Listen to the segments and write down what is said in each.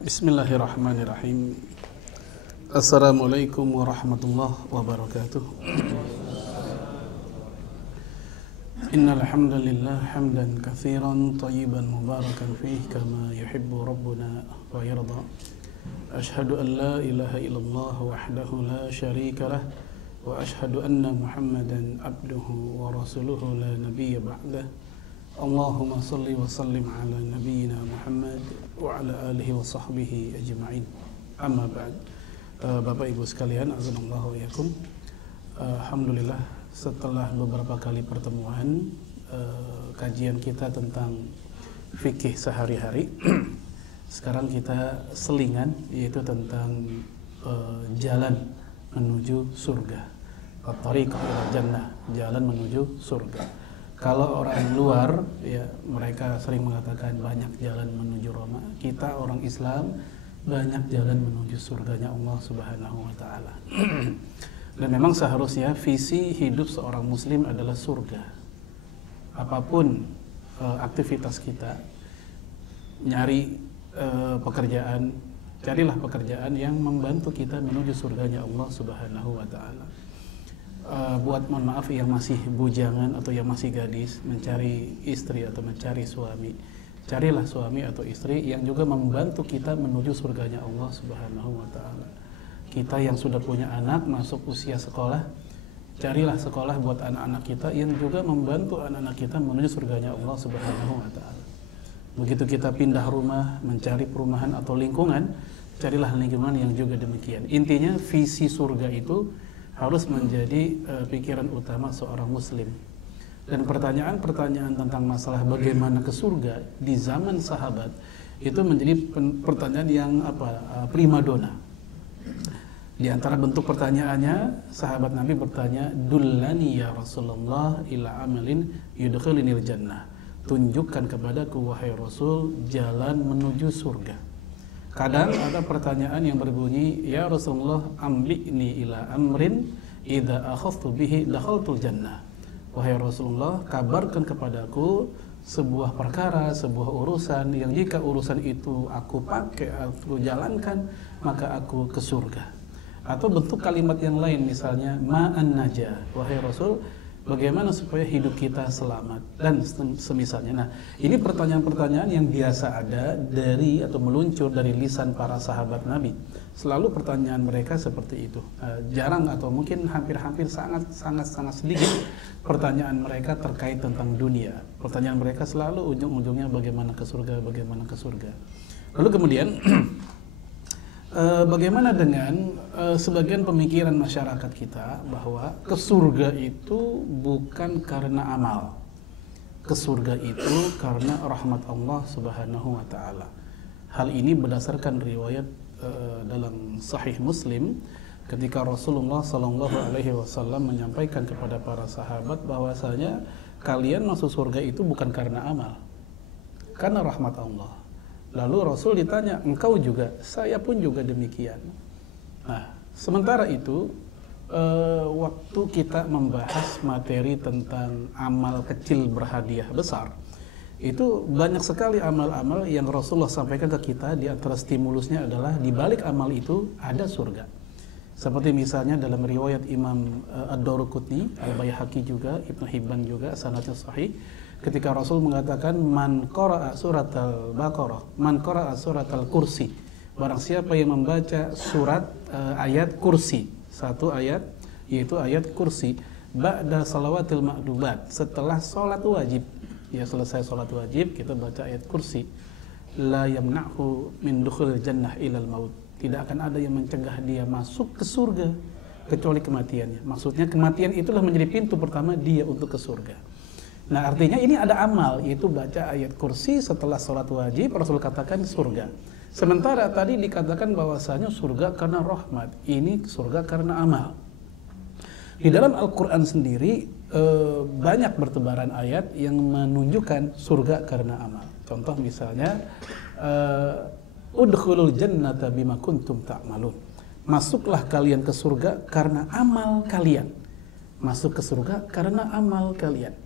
Bismillahirrahmanirrahim. Assalamualaikum warahmatullahi wabarakatuh. Innal hamdalillah hamdan katsiran thayyiban mubarakan fihi kama yuhibbu rabbuna wa yarda. Ashhadu an la ilaha illallah wahdahu la syarika lah wa ashhadu anna Muhammadan abduhu wa rasuluhu la nabiyya ba'dah. Allahumma salli wa sallim ala nabiyyina Muhammad wa ala alihi wa sahbihi ajma'in. Amma ba'd. Bapak Ibu sekalian, azanallahu wa iyyakum. Alhamdulillah, setelah beberapa kali pertemuan kajian kita tentang fikih sehari-hari, sekarang kita selingan, yaitu tentang jalan menuju surga. At-tariq ila jannah, jalan menuju surga. Kalau orang luar, ya mereka sering mengatakan banyak jalan menuju Roma. Kita orang Islam banyak jalan menuju surganya Allah Subhanahu wa taala. Dan memang seharusnya visi hidup seorang muslim adalah surga. Apapun aktivitas kita, nyari pekerjaan, carilah pekerjaan yang membantu kita menuju surganya Allah Subhanahu wa taala. Buat mohon maaf yang masih bujangan atau yang masih gadis, mencari istri atau mencari suami, carilah suami atau istri yang juga membantu kita menuju surganya Allah Subhanahu wa taala. Kita yang sudah punya anak masuk usia sekolah, carilah sekolah buat anak-anak kita yang juga membantu anak-anak kita menuju surganya Allah Subhanahu wa taala. Begitu kita pindah rumah, mencari perumahan atau lingkungan, carilah lingkungan yang juga demikian. Intinya visi surga itu harus menjadi pikiran utama seorang muslim. Dan pertanyaan-pertanyaan tentang masalah bagaimana ke surga di zaman sahabat itu menjadi pertanyaan yang primadona. Di antara bentuk pertanyaannya, sahabat Nabi bertanya, "Dullani ya Rasulullah ila amalin yudkhilinil jannah." Tunjukkan kepadaku wahai Rasul jalan menuju surga. Kadang ada pertanyaan yang berbunyi, "Ya Rasulullah, amli'ni ila amrin idza akhadtu bihi dakhaltul jannah." Wahai Rasulullah, kabarkan kepadaku sebuah perkara, sebuah urusan yang jika urusan itu aku pakai, aku jalankan, maka aku ke surga. Atau bentuk kalimat yang lain, misalnya ma'an najah. Wahai Rasul, bagaimana supaya hidup kita selamat dan semisalnya. Nah, ini pertanyaan-pertanyaan yang biasa ada dari atau meluncur dari lisan para sahabat Nabi. Selalu pertanyaan mereka seperti itu. Jarang atau mungkin hampir-hampir sangat sedikit pertanyaan mereka terkait tentang dunia. Pertanyaan mereka selalu ujung-ujungnya bagaimana ke surga, bagaimana ke surga. Lalu kemudian bagaimana dengan sebagian pemikiran masyarakat kita bahwa ke surga itu bukan karena amal. Ke surga itu karena rahmat Allah Subhanahu wa taala. Hal ini berdasarkan riwayat dalam Sahih Muslim ketika Rasulullah sallallahu alaihi wasallam menyampaikan kepada para sahabat bahwasanya kalian masuk surga itu bukan karena amal, karena rahmat Allah. Lalu Rasul ditanya, "Engkau juga?" "Saya pun juga demikian." Nah, sementara itu waktu kita membahas materi tentang amal kecil berhadiah besar, itu banyak sekali amal-amal yang Rasulullah sampaikan ke kita. Di antara stimulusnya adalah di balik amal itu ada surga. Seperti misalnya dalam riwayat Imam Ad-Daruqutni, Al-Baihaqi juga, Ibnu Hibban juga, sanadnya sahih. Ketika Rasul mengatakan man qara'a suratal Baqarah, man qara'a suratal Kursi, barang siapa yang membaca surat ayat kursi, satu ayat yaitu ayat kursi, ba'da salawatil maktubat, setelah salat wajib, ya selesai salat wajib kita baca ayat kursi, la yamna'hu min dukhulil jannah ilal maut, tidak akan ada yang mencegah dia masuk ke surga kecuali kematiannya. Maksudnya kematian itulah menjadi pintu pertama dia untuk ke surga. Nah, artinya ini ada amal, yaitu baca ayat kursi setelah sholat wajib, Rasul katakan surga. Sementara tadi dikatakan bahwasanya surga karena rahmat, ini surga karena amal. Di dalam Al-Quran sendiri banyak bertebaran ayat yang menunjukkan surga karena amal. Contoh misalnya, udkhulul jannata bima kuntum ta'malun. Masuklah kalian ke surga karena amal kalian. Masuk ke surga karena amal kalian.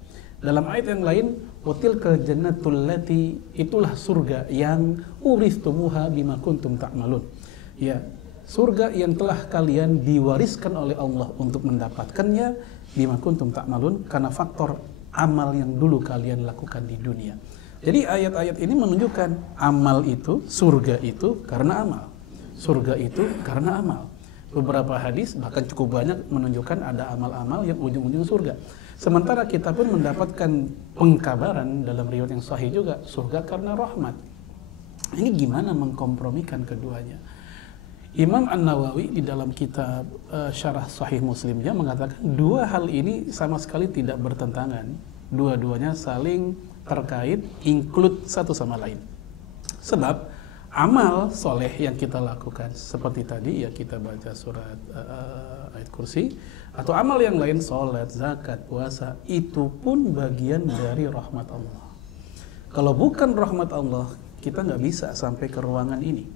Dalam ayat yang lain, watilkal jannatul lati, itulah surga yang uristumuha bima kuntum ta'malun. Ya, surga yang telah kalian diwariskan oleh Allah untuk mendapatkannya bima kuntum ta'malun, karena faktor amal yang dulu kalian lakukan di dunia. Jadi ayat-ayat ini menunjukkan amal itu, surga itu karena amal. Surga itu karena amal. Beberapa hadis bahkan cukup banyak menunjukkan ada amal-amal yang ujung-ujung surga. Sementara kita pun mendapatkan pengkabaran dalam riwayat yang sahih juga, surga karena rahmat. Ini gimana mengkompromikan keduanya? Imam An-Nawawi di dalam kitab Syarah Sahih Muslimnya mengatakan dua hal ini sama sekali tidak bertentangan. Dua-duanya saling terkait, include satu sama lain. Sebab amal soleh yang kita lakukan seperti tadi ya, kita baca surat ayat kursi, atau amal yang lain, sholat, zakat, puasa, itu pun bagian dari rahmat Allah. Kalau bukan rahmat Allah, kita nggak bisa sampai ke ruangan ini.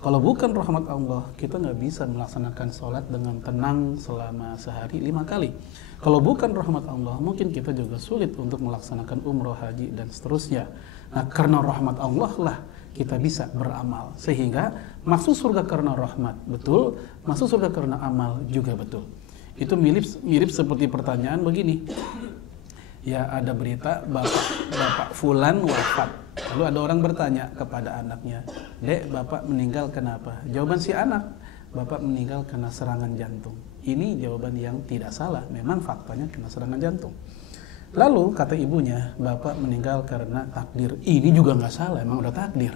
Kalau bukan rahmat Allah, kita nggak bisa melaksanakan sholat dengan tenang selama sehari 5 kali. Kalau bukan rahmat Allah, mungkin kita juga sulit untuk melaksanakan umroh, haji, dan seterusnya. Nah, karena rahmat Allah lah kita bisa beramal. Sehingga masuk surga karena rahmat, betul. Masuk surga karena amal juga betul. Itu mirip seperti pertanyaan begini. Ya, ada berita bapak fulan wafat. Lalu ada orang bertanya kepada anaknya, "Dek, bapak meninggal kenapa?" Jawaban si anak, "Bapak meninggal karena serangan jantung." Ini jawaban yang tidak salah. Memang faktanya kena serangan jantung. Lalu kata ibunya, "Bapak meninggal karena takdir." Ini juga nggak salah, emang udah takdir.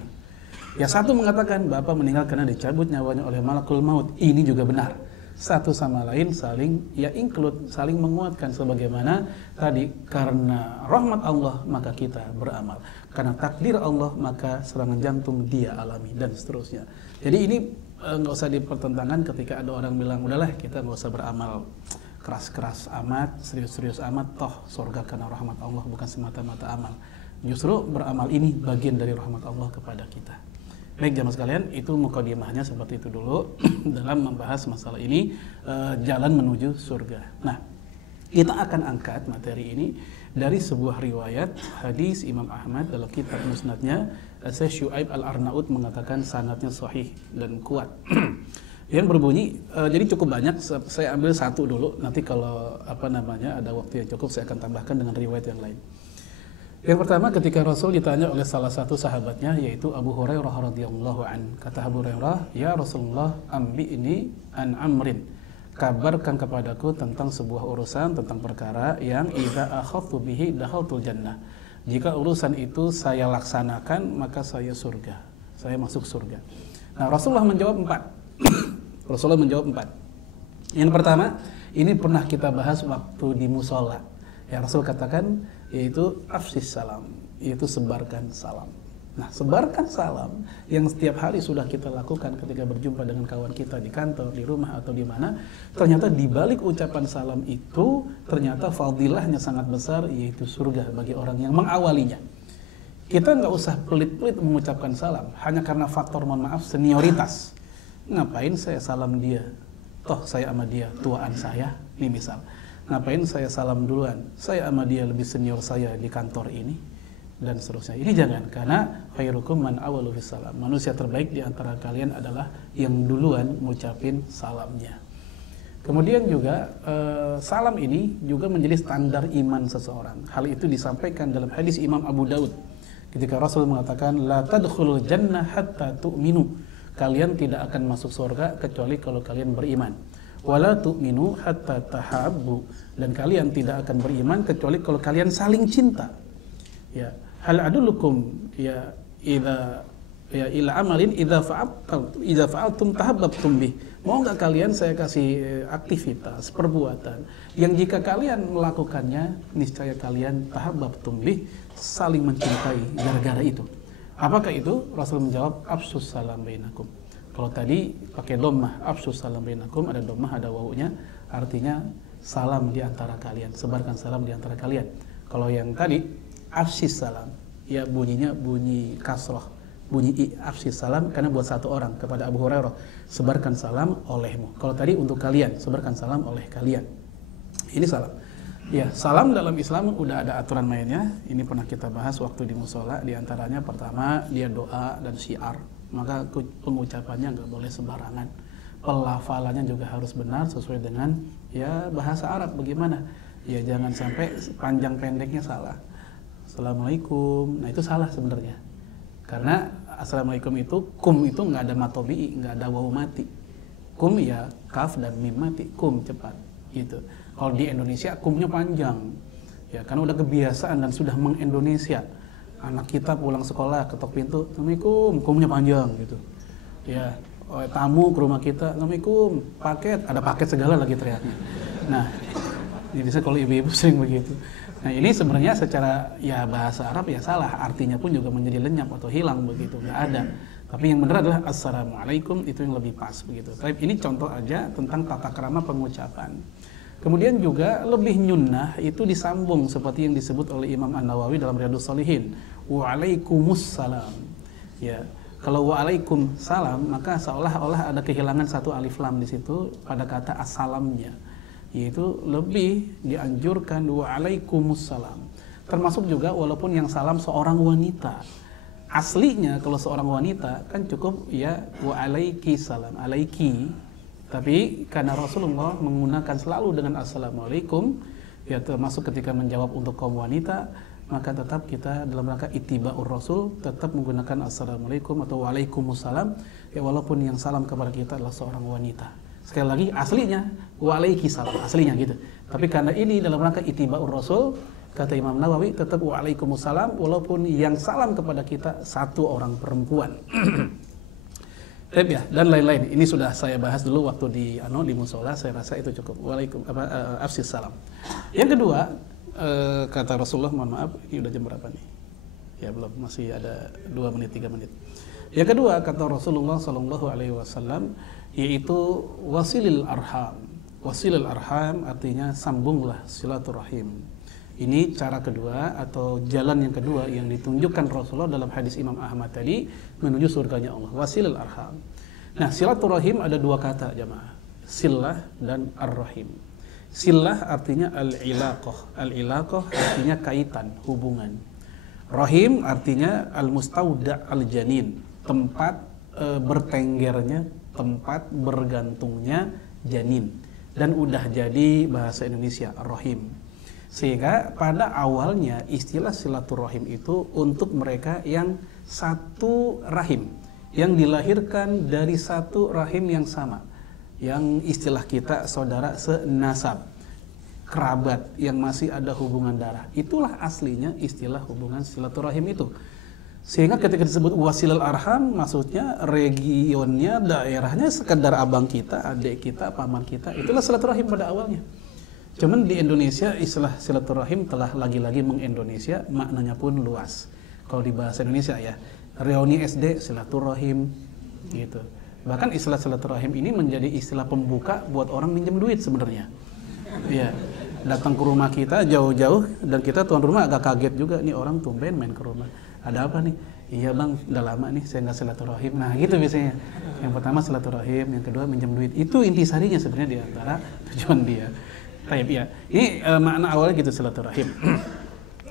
Ya, satu mengatakan bapak meninggal karena dicabut nyawanya oleh malakul maut. Ini juga benar. Satu sama lain saling ya include, saling menguatkan. Sebagaimana tadi, karena rahmat Allah maka kita beramal, karena takdir Allah maka serangan jantung dia alami, dan seterusnya. Jadi ini nggak usah dipertentangkan ketika ada orang bilang udahlah kita nggak usah beramal keras-keras amat, serius-serius amat, toh surga karena rahmat Allah bukan semata-mata amal. Justru beramal ini bagian dari rahmat Allah kepada kita. Baik jamaah sekalian, itu mukadimahnya seperti itu dulu dalam membahas masalah ini, jalan menuju surga. Nah, kita akan angkat materi ini dari sebuah riwayat hadis Imam Ahmad dalam kitab Musnadnya. Syekh Syuaib Al-Arnaud mengatakan sanadnya sahih dan kuat. Yang berbunyi, jadi cukup banyak, saya ambil satu dulu, nanti kalau ada waktu yang cukup saya akan tambahkan dengan riwayat yang lain. Yang pertama, ketika Rasul ditanya oleh salah satu sahabatnya, yaitu Abu Hurairah radhiyallahu an. Kata Abu Hurairah, "Ya Rasulullah, ambi'ni an amrin." Kabarkan kepadaku tentang sebuah urusan, tentang perkara yang idza akhadtu bihi dakhaltul jannah. Jika urusan itu saya laksanakan, maka saya surga. Saya masuk surga. Nah, Rasulullah menjawab 4. Rasulullah menjawab 4. Yang pertama, ini pernah kita bahas waktu di musola. Ya, Rasul katakan yaitu afsis salam, yaitu sebarkan salam. Nah, sebarkan salam yang setiap hari sudah kita lakukan ketika berjumpa dengan kawan kita di kantor, di rumah, atau di mana, ternyata di balik ucapan salam itu ternyata fadilahnya sangat besar, yaitu surga bagi orang yang mengawalinya. Kita nggak usah pelit-pelit mengucapkan salam hanya karena faktor, mohon maaf, senioritas. Ngapain saya salam dia? Toh saya sama dia tuaan saya, ini misal. Ngapain saya salam duluan? Saya sama dia lebih senior saya di kantor ini, dan seterusnya. Ini jangan, karena khairukum man awwalu bisalam. Manusia terbaik di antara kalian adalah yang duluan ngucapin salamnya. Kemudian juga salam ini juga menjadi standar iman seseorang. Hal itu disampaikan dalam hadis Imam Abu Daud ketika Rasul mengatakan, "La tadkhulul jannah hatta tu'minu." Kalian tidak akan masuk surga kecuali kalau kalian beriman. Wala tu'minu hatta tahabbu, dan kalian tidak akan beriman kecuali kalau kalian saling cinta. Ya, hal adulukum ya ila amalin idza fa'altum tahabbtum bih. Mau enggak kalian saya kasih aktivitas, perbuatan yang jika kalian melakukannya niscaya kalian tahabbtum bih, saling mencintai gara-gara itu. Apakah itu? Rasul menjawab, afsus salam bainakum. Kalau tadi pakai dhammah, afsus salam bainakum, ada dhammah, ada wawunya, artinya salam di antara kalian, sebarkan salam di antara kalian. Kalau yang tadi afsis salam, ya bunyinya bunyi kasroh, bunyi afsis salam karena buat satu orang. Kepada Abu Hurairah, sebarkan salam olehmu. Kalau tadi untuk kalian, sebarkan salam oleh kalian. Ini salam. Ya, salam dalam Islam udah ada aturan mainnya. Ini pernah kita bahas waktu di musola. Di antaranya pertama dia doa dan syiar. Maka pengucapannya nggak boleh sembarangan. Pelafalannya juga harus benar sesuai dengan ya bahasa Arab. Bagaimana? Ya jangan sampai panjang pendeknya salah. Assalamualaikum. Nah itu salah sebenarnya. Karena assalamualaikum itu kum itu nggak ada matobi'i, nggak ada wawu mati. Kum ya kaf dan mim mati. Kum cepat. Gitu. Kalau di Indonesia kumnya panjang, ya karena udah kebiasaan dan sudah mengindonesia. Anak kita pulang sekolah ketok pintu, assalamualaikum, kumnya panjang gitu. Ya tamu ke rumah kita, assalamualaikum, paket, ada paket segala lagi teriaknya. Nah, jadi saya kalau ibu-ibu sering begitu. Nah ini sebenarnya secara ya bahasa Arab ya salah, artinya pun juga menjadi lenyap atau hilang begitu, nggak ada. Tapi yang benar adalah assalamualaikum, itu yang lebih pas begitu. Tapi ini contoh aja tentang tata krama pengucapan. Kemudian juga lebih nyunnah itu disambung seperti yang disebut oleh Imam An-Nawawi dalam Riyadhus Shalihin. Waalaikumsalam. Ya, kalau waalaikumsalam maka seolah-olah ada kehilangan satu alif lam di situ pada kata assalamnya. Yaitu lebih dianjurkan waalaikumsalam. Termasuk juga walaupun yang salam seorang wanita. Aslinya kalau seorang wanita kan cukup ya waalaikisalam, alaiki. Tapi karena Rasulullah menggunakan selalu dengan assalamualaikum, ya termasuk ketika menjawab untuk kaum wanita, maka tetap kita dalam rangka ittiba'ur Rasul tetap menggunakan assalamualaikum atau waalaikumsalam, ya walaupun yang salam kepada kita adalah seorang wanita. Sekali lagi aslinya waalaikisalam, aslinya gitu. Tapi karena ini dalam rangka ittiba'ur Rasul, kata Imam Nawawi tetap waalaikumsalam walaupun yang salam kepada kita satu orang perempuan. Ya, dan lain-lain. Ini sudah saya bahas dulu waktu di musola. Saya rasa itu cukup. Afsis salam. Yang kedua, kata Rasulullah, mohon maaf, ini udah jam berapa nih? Ya belum, masih ada 2 menit 3 menit. Yang kedua, kata Rasulullah SAW, yaitu wasilil arham. Wasilil arham artinya sambunglah silaturahim. Ini cara kedua atau jalan yang kedua yang ditunjukkan Rasulullah dalam hadis Imam Ahmad tadi menuju surganya Allah. Wasilul arham. Nah, silaturahim ada 2 kata jamaah. Silah dan ar-rahim. Silah artinya al-ilaqah. Al-ilaqah artinya kaitan, hubungan. Rahim artinya al-mustauda' al-janin. Tempat bertenggernya, tempat bergantungnya janin. Dan udah jadi bahasa Indonesia, ar-rahim. Sehingga pada awalnya istilah silaturahim itu untuk mereka yang satu rahim, yang dilahirkan dari satu rahim yang sama, yang istilah kita saudara senasab, kerabat yang masih ada hubungan darah. Itulah aslinya istilah hubungan silaturahim itu. Sehingga ketika disebut wasilul arham, maksudnya regionnya, daerahnya sekedar abang kita, adik kita, paman kita, itulah silaturahim pada awalnya. Cuman di Indonesia istilah silaturahim telah lagi-lagi mengindonesia, maknanya pun luas. Kalau di bahasa Indonesia ya, reuni SD silaturahim gitu. Bahkan istilah silaturahim ini menjadi istilah pembuka buat orang minjem duit sebenarnya. Iya, datang ke rumah kita jauh-jauh dan kita tuan rumah agak kaget juga, nih orang tumben main ke rumah. Ada apa nih? Iya bang, udah lama nih saya nggak silaturahim. Nah gitu biasanya. Yang pertama silaturahim, yang kedua minjem duit. Itu intisarinya sebenarnya di antara tujuan dia. Baik ya, ini makna awalnya gitu silaturahim.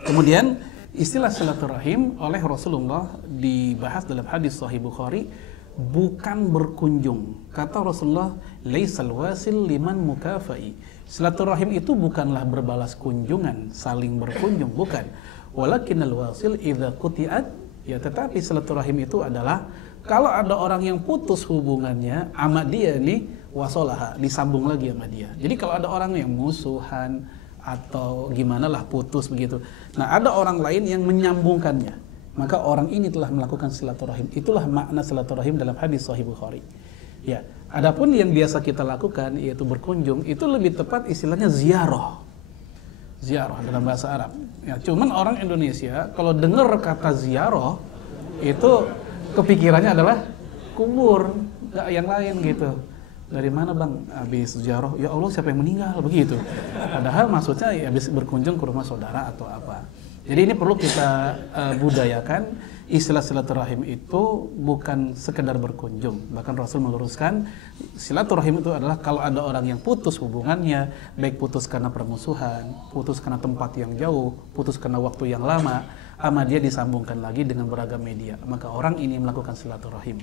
Kemudian istilah silaturahim oleh Rasulullah dibahas dalam hadis Sahih Bukhari, bukan berkunjung. Kata Rasulullah, laisal wasil liman mukafai. Silaturahim itu bukanlah berbalas kunjungan, saling berkunjung, bukan. Walakinnal wasil idza quti'at, ya tetapi silaturahim itu adalah kalau ada orang yang putus hubungannya sama dia nih, wasolaha, disambung lagi sama dia. Jadi kalau ada orang yang musuhan atau gimana lah putus begitu, nah ada orang lain yang menyambungkannya, maka orang ini telah melakukan silaturahim. Itulah makna silaturahim dalam hadis Sahih Bukhari. Ya, adapun yang biasa kita lakukan yaitu berkunjung, itu lebih tepat istilahnya ziarah. Ziarah dalam bahasa Arab. Ya, cuman orang Indonesia kalau dengar kata ziarah itu kepikirannya adalah kubur, nggak yang lain gitu. Dari mana bang? Habis ziarah, ya Allah siapa yang meninggal begitu. Padahal maksudnya ya habis berkunjung ke rumah saudara atau apa. Jadi ini perlu kita budayakan. Istilah silaturahim itu bukan sekedar berkunjung. Bahkan Rasul meluruskan silaturahim itu adalah kalau ada orang yang putus hubungannya, baik putus karena permusuhan, putus karena tempat yang jauh, putus karena waktu yang lama, sama dia disambungkan lagi dengan beragam media. Maka orang ini melakukan silaturahim.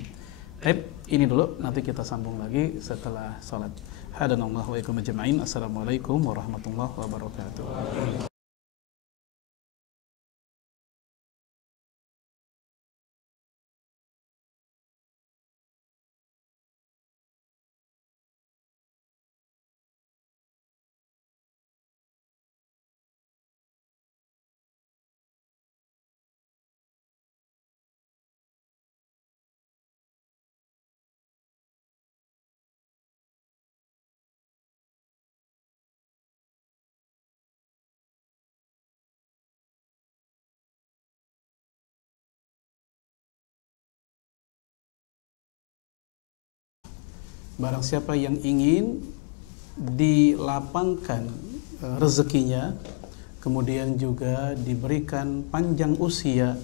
Baik, ini dulu, nanti kita sambung lagi setelah sholat. Hadanallahu wa iyyakum ajma'in. Assalamualaikum warahmatullahi wabarakatuh. Barang siapa yang ingin dilapangkan rezekinya, kemudian juga diberikan panjang usia,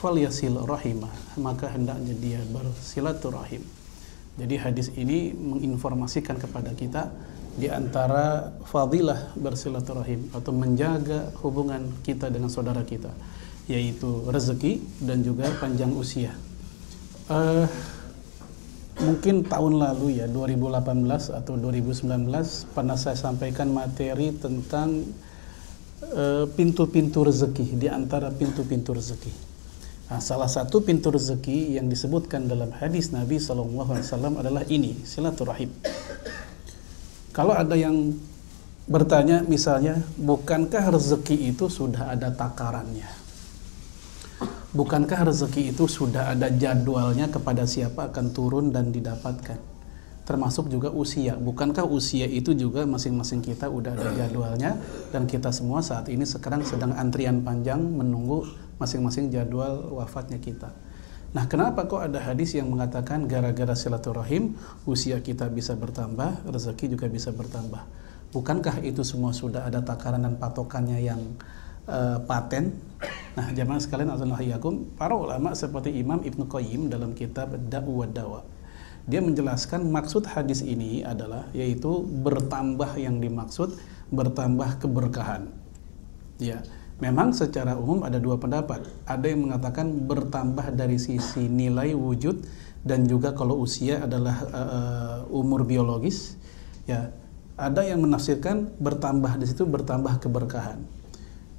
falyasil rahimah, maka hendaknya dia bersilaturahim. Jadi hadis ini menginformasikan kepada kita di antara fadilah bersilaturahim atau menjaga hubungan kita dengan saudara kita, yaitu rezeki dan juga panjang usia. Mungkin tahun lalu ya, 2018 atau 2019 pernah saya sampaikan materi tentang pintu-pintu rezeki, di antara pintu-pintu rezeki. Nah, salah satu pintu rezeki yang disebutkan dalam hadis Nabi SAW adalah ini, silaturahim. Kalau ada yang bertanya misalnya, bukankah rezeki itu sudah ada takarannya? Bukankah rezeki itu sudah ada jadwalnya kepada siapa akan turun dan didapatkan? Termasuk juga usia. Bukankah usia itu juga masing-masing kita udah ada jadwalnya, dan kita semua saat ini sekarang sedang antrian panjang menunggu masing-masing jadwal wafatnya kita. Nah, kenapa kok ada hadis yang mengatakan gara-gara silaturahim usia kita bisa bertambah, rezeki juga bisa bertambah? Bukankah itu semua sudah ada takaran dan patokannya yang paten? Nah, jamaah sekalian azanullahu, para ulama seperti Imam Ibnu Qayyim dalam kitab Da'u wa Dawa, dia menjelaskan maksud hadis ini adalah yaitu bertambah, yang dimaksud bertambah keberkahan. Ya, memang secara umum ada dua pendapat. Ada yang mengatakan bertambah dari sisi nilai wujud, dan juga kalau usia adalah umur biologis. Ya, ada yang menafsirkan bertambah di situ bertambah keberkahan.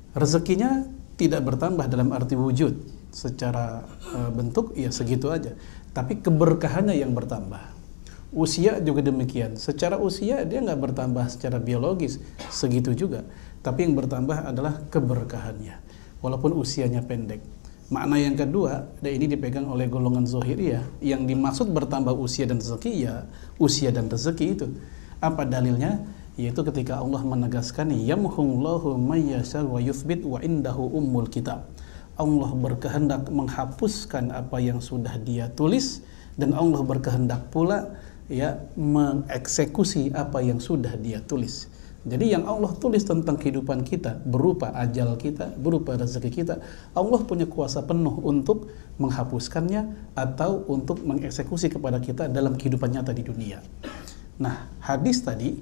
Rezekinya tidak bertambah dalam arti wujud, secara bentuk ya segitu aja, tapi keberkahannya yang bertambah. Usia juga demikian, secara usia dia nggak bertambah secara biologis segitu juga, tapi yang bertambah adalah keberkahannya walaupun usianya pendek. Makna yang kedua, dan ini dipegang oleh golongan Zohiriyah, yang dimaksud bertambah usia dan rezeki ya usia dan rezeki itu. Apa dalilnya? Yaitu ketika Allah menegaskan yamhullahu may yasha wa yuthbit wa indahu ummul kitab. Allah berkehendak menghapuskan apa yang sudah Dia tulis, dan Allah berkehendak pula ya mengeksekusi apa yang sudah Dia tulis. Jadi yang Allah tulis tentang kehidupan kita berupa ajal kita, berupa rezeki kita, Allah punya kuasa penuh untuk menghapuskannya atau untuk mengeksekusi kepada kita dalam kehidupan nyata di dunia. Nah, hadis tadi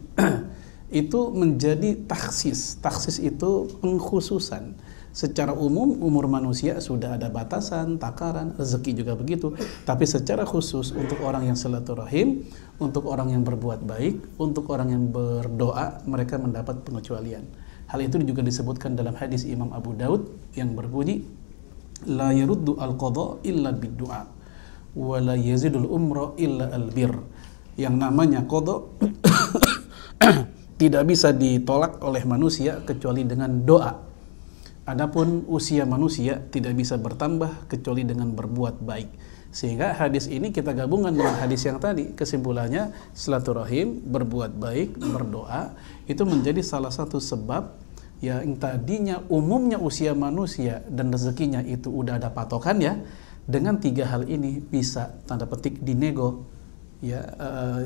itu menjadi taksis. Taksis itu pengkhususan. Secara umum umur manusia sudah ada batasan, takaran, rezeki juga begitu. Tapi secara khusus untuk orang yang silaturahim, untuk orang yang berbuat baik, untuk orang yang berdoa, mereka mendapat pengecualian. Hal itu juga disebutkan dalam hadis Imam Abu Daud yang berbunyi, la yaruddu al-qadha illa bid-du'a wa la yazidul umra illa al-bir. Yang namanya qadha tidak bisa ditolak oleh manusia kecuali dengan doa. Adapun usia manusia tidak bisa bertambah kecuali dengan berbuat baik. Sehingga hadis ini kita gabungkan dengan hadis yang tadi. Kesimpulannya silaturahim, berbuat baik, berdoa itu menjadi salah satu sebab yang tadinya umumnya usia manusia dan rezekinya itu udah ada patokannya. Dengan tiga hal ini bisa tanda petik dinego ya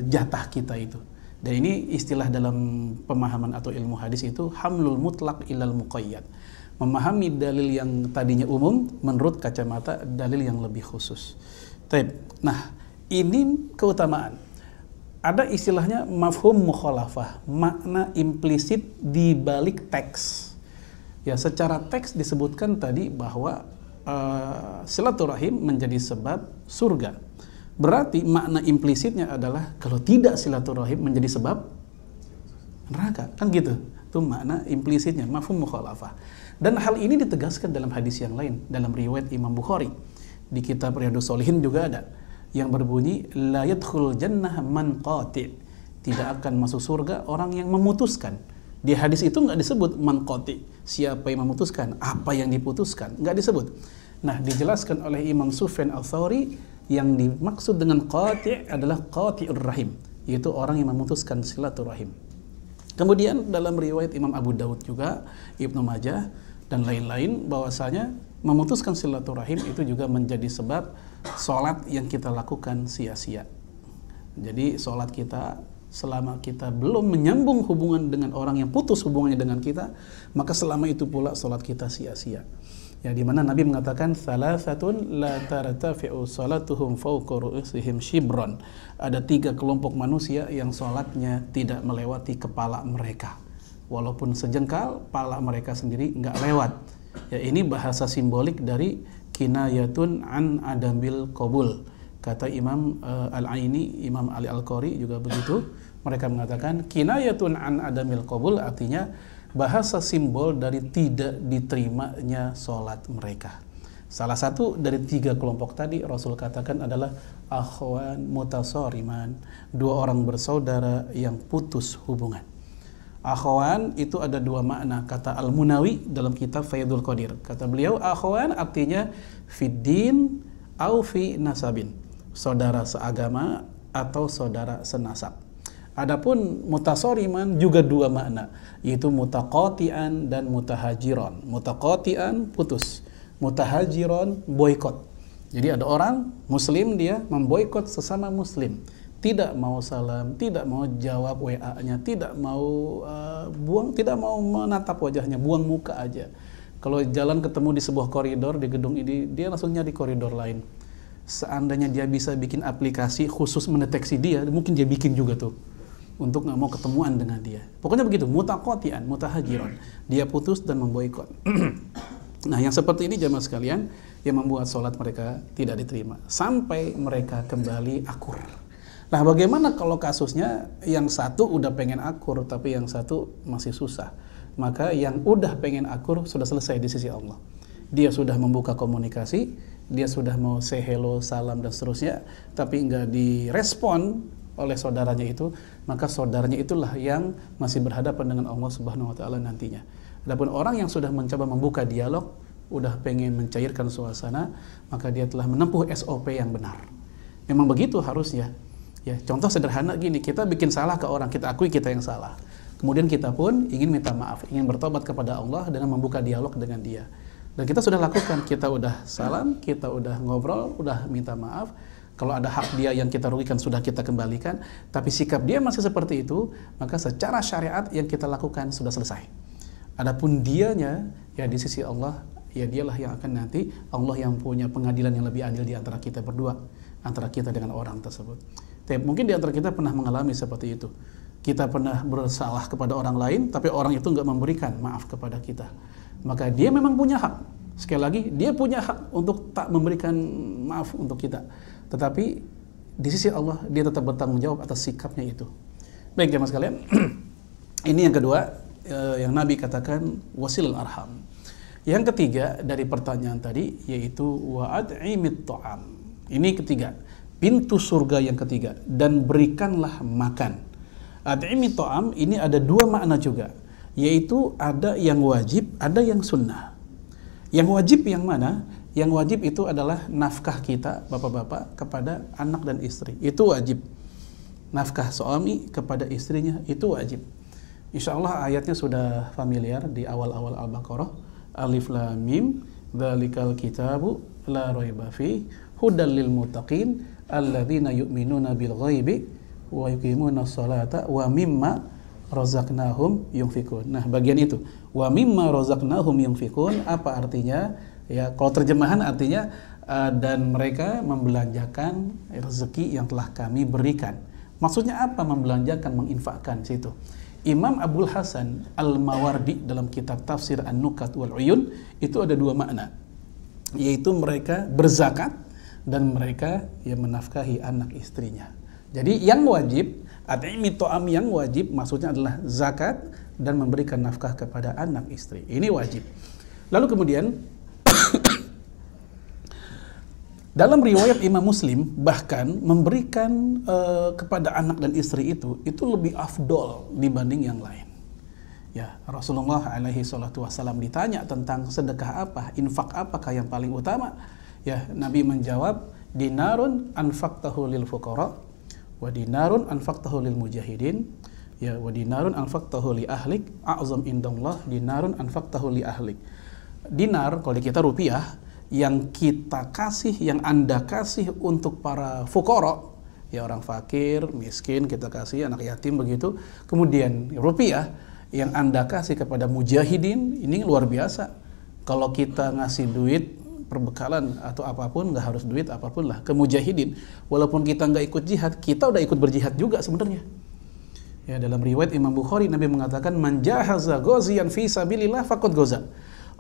jatah kita itu. Dan ini istilah dalam pemahaman atau ilmu hadis itu hamlul mutlak ilal muqayyad, memahami dalil yang tadinya umum menurut kacamata dalil yang lebih khusus. Nah, ini keutamaan. Ada istilahnya mafhum mukhalafah, makna implisit di balik teks. Ya, secara teks disebutkan tadi bahwa silaturahim menjadi sebab surga. Berarti makna implisitnya adalah kalau tidak silaturahim menjadi sebab neraka, kan gitu. Itu makna implisitnya, mafhum mukhalafah. Dan hal ini ditegaskan dalam hadis yang lain, dalam riwayat Imam Bukhari. Di kitab Riyadhus Shalihin juga ada yang berbunyi la yadkhul jannah man qati'. Tidak akan masuk surga orang yang memutuskan. Di hadis itu nggak disebut man qati', siapa yang memutuskan, apa yang diputuskan, nggak disebut. Nah, dijelaskan oleh Imam Sufyan Ats-Tsauri yang dimaksud dengan qati' adalah qati'ur rahim, yaitu orang yang memutuskan silaturahim. Kemudian dalam riwayat Imam Abu Daud juga, Ibnu Majah dan lain-lain, bahwasanya memutuskan silaturahim itu juga menjadi sebab sholat yang kita lakukan sia-sia. Jadi sholat kita selama kita belum menyambung hubungan dengan orang yang putus hubungannya dengan kita, maka selama itu pula sholat kita sia-sia. Ya, di mana Nabi mengatakan salasatun la tartafi'u salatuhum fawqa ru'usihim shibron. Ada 3 kelompok manusia yang sholatnya tidak melewati kepala mereka. Walaupun sejengkal, kepala mereka sendiri nggak lewat. Ya, ini bahasa simbolik dari kinayatun an adamil qabul. Kata Imam Al-Aini, Imam Ali Al-Qari juga begitu. Mereka mengatakan kinayatun an adamil qabul artinya bahasa simbol dari tidak diterimanya sholat mereka. Salah satu dari 3 kelompok tadi Rasul katakan adalah akhwan mutasariman, 2 orang bersaudara yang putus hubungan. Akhwan itu ada 2 makna, kata Al-Munawi dalam kitab Faidul Qadir. Kata beliau, akhwan artinya fiddin au fi nasabin, saudara seagama atau saudara senasab. Adapun mutasariman juga 2 makna, yaitu mutaqati'an dan mutahajiron. Mutaqati'an putus, mutahajiron boikot. Jadi ada orang muslim, dia memboikot sesama muslim, tidak mau salam, tidak mau jawab WA-nya, tidak mau tidak mau menatap wajahnya, buang muka aja. Kalau jalan ketemu di sebuah koridor di gedung ini, dia langsung nyari koridor lain. Seandainya dia bisa bikin aplikasi khusus mendeteksi dia, mungkin dia bikin juga tuh, untuk nggak mau ketemuan dengan dia. Pokoknya begitu, mutaqati'an, mutahajiron. Dia putus dan memboikot. Nah, yang seperti ini jamaah sekalian yang membuat sholat mereka tidak diterima sampai mereka kembali akur. Nah, bagaimana kalau kasusnya yang satu udah pengen akur tapi yang satu masih susah? Maka yang udah pengen akur sudah selesai di sisi Allah. Dia sudah membuka komunikasi, dia sudah mau say hello, salam dan seterusnya, tapi nggak direspon oleh saudaranya itu, maka saudaranya itulah yang masih berhadapan dengan Allah Subhanahu wa taala nantinya. Adapun orang yang sudah mencoba membuka dialog, udah pengen mencairkan suasana, maka dia telah menempuh SOP yang benar. Memang begitu harusnya. Ya, contoh sederhana gini, kita bikin salah ke orang, kita akui kita yang salah. Kemudian kita pun ingin minta maaf, ingin bertobat kepada Allah dengan membuka dialog dengan dia. Dan kita sudah lakukan, kita udah salam, kita udah ngobrol, udah minta maaf. Kalau ada hak dia yang kita rugikan sudah kita kembalikan, tapi sikap dia masih seperti itu, maka secara syariat yang kita lakukan sudah selesai. Adapun dianya, ya di sisi Allah, ya dialah yang akan nanti, Allah yang punya pengadilan yang lebih adil di antara kita berdua, antara kita dengan orang tersebut. Tapi mungkin di antara kita pernah mengalami seperti itu. Kita pernah bersalah kepada orang lain, tapi orang itu nggak memberikan maaf kepada kita. Maka dia memang punya hak. Sekali lagi, dia punya hak untuk tak memberikan maaf untuk kita. Tetapi di sisi Allah dia tetap bertanggung jawab atas sikapnya itu. Baik jemaah sekalian, ini yang kedua yang Nabi katakan wasilul arham. Yang ketiga dari pertanyaan tadi yaitu wa'ad'imit ta'am. Ini ketiga, pintu surga yang ketiga, dan berikanlah makan. Ad'imit ta'am ini ada 2 makna juga, yaitu ada yang wajib, ada yang sunnah. Yang wajib yang mana? Yang wajib itu adalah nafkah kita, bapak-bapak, kepada anak dan istri. Itu wajib. Nafkah suami kepada istrinya, itu wajib. Insya Allah ayatnya sudah familiar di awal-awal Al-Baqarah. Alif Lam Mim, dzalikal kitabu la raiba fi, hudal lil muttaqin, alladzina yu'minuna bil ghaibi, wa yuqimuna sholata, wa mimma razaqnahum yunfikun. Nah, bagian itu wa mimma razaqnahum yunfikun apa artinya? Ya, kalau terjemahan artinya dan mereka membelanjakan rezeki yang telah kami berikan. Maksudnya apa membelanjakan, menginfakkan situ? Imam Abul Hasan Al-Mawardi dalam kitab Tafsir An-Nukat wal Uyun itu ada dua makna, yaitu mereka berzakat dan mereka yang menafkahi anak istrinya. Jadi yang wajib, at'imi ta'am yang wajib maksudnya adalah zakat dan memberikan nafkah kepada anak istri. Ini wajib. Lalu kemudian dalam riwayat Imam Muslim bahkan memberikan kepada anak dan istri itu lebih afdol dibanding yang lain. Ya, Rasulullah alaihi salatu wasallam ditanya tentang sedekah apa, infak apakah yang paling utama? Ya, Nabi menjawab, dinarun anfaqtahu lil fuqara wa dinarun anfaqtahu lil mujahidin, ya wa dinarun anfaqtahu li ahlik a'zam indallah dinarun anfaqtahu li ahlik. Dinar kalau di kita rupiah, yang kita kasih, yang Anda kasih untuk para fuqara, ya orang fakir, miskin kita kasih, anak yatim begitu. Kemudian rupiah yang Anda kasih kepada mujahidin, ini luar biasa. Kalau kita ngasih duit perbekalan atau apapun, nggak harus duit apapun lah, ke mujahidin, walaupun kita nggak ikut jihad, kita udah ikut berjihad juga sebenarnya. Ya, dalam riwayat Imam Bukhari Nabi mengatakan man jahaza ghaziyan fi sabilillah faqad ghaza.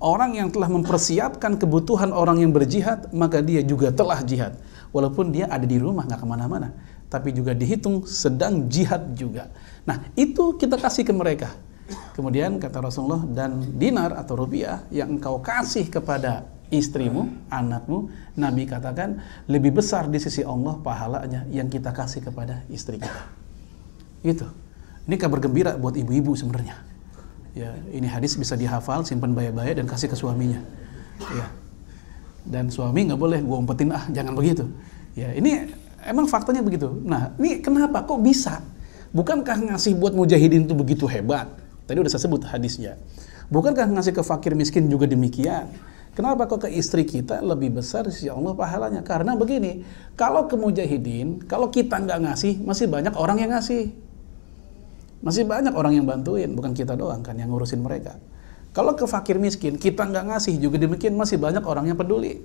Orang yang telah mempersiapkan kebutuhan orang yang berjihad, maka dia juga telah jihad. Walaupun dia ada di rumah, nggak kemana-mana. Tapi juga dihitung sedang jihad juga. Nah, itu kita kasih ke mereka. Kemudian kata Rasulullah, dan dinar atau rupiah yang engkau kasih kepada istrimu, anakmu, Nabi katakan, lebih besar di sisi Allah pahalanya yang kita kasih kepada istri kita. Gitu. Ini kabar gembira buat ibu-ibu sebenarnya. Ya, ini hadis bisa dihafal, simpan baik-baik dan kasih ke suaminya. Ya. Dan suami nggak boleh gua umpetin jangan begitu. Ya, ini emang faktanya begitu. Nah, ini kenapa kok bisa? Bukankah ngasih buat mujahidin itu begitu hebat? Tadi udah saya sebut hadisnya. Bukankah ngasih ke fakir miskin juga demikian? Kenapa kok ke istri kita lebih besar di sisi Allah pahalanya? Karena begini, kalau ke mujahidin, kalau kita nggak ngasih, masih banyak orang yang ngasih. Masih banyak orang yang bantuin, bukan kita doang kan yang ngurusin mereka. Kalau ke fakir miskin, kita nggak ngasih juga demikian, masih banyak orang yang peduli.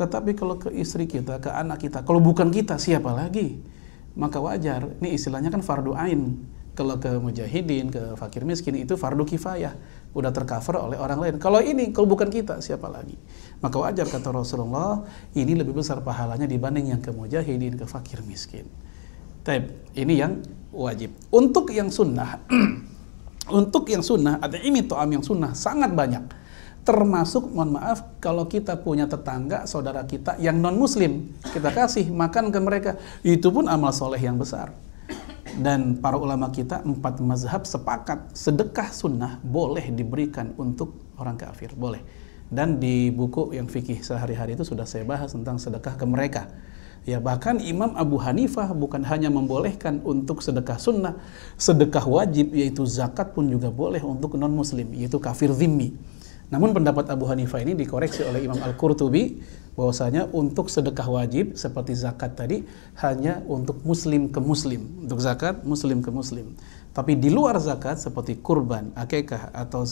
Tetapi kalau ke istri kita, ke anak kita, kalau bukan kita, siapa lagi? Maka wajar, ini istilahnya kan fardu ain. Kalau ke mujahidin, ke fakir miskin, itu fardu kifayah. Udah tercover oleh orang lain. Kalau ini, kalau bukan kita, siapa lagi? Maka wajar kata Rasulullah, ini lebih besar pahalanya dibanding yang ke mujahidin, ke fakir miskin. Ini yang wajib. Untuk yang sunnah, untuk yang sunnah, ada ini to'am yang sunnah sangat banyak. Termasuk, mohon maaf, kalau kita punya tetangga, saudara kita yang non muslim, kita kasih makan ke mereka, itu pun amal soleh yang besar. Dan para ulama kita 4 mazhab sepakat sedekah sunnah boleh diberikan untuk orang kafir, boleh. Dan di buku yang fikih sehari-hari itu sudah saya bahas tentang sedekah ke mereka. Ya, bahkan Imam Abu Hanifah bukan hanya membolehkan untuk sedekah sunnah, sedekah wajib yaitu zakat pun juga boleh untuk non muslim, yaitu kafir zimmi. Namun pendapat Abu Hanifah ini dikoreksi oleh Imam Al-Qurtubi bahwasanya untuk sedekah wajib seperti zakat tadi hanya untuk muslim ke muslim, untuk zakat muslim ke muslim. Tapi di luar zakat seperti kurban, akikah atau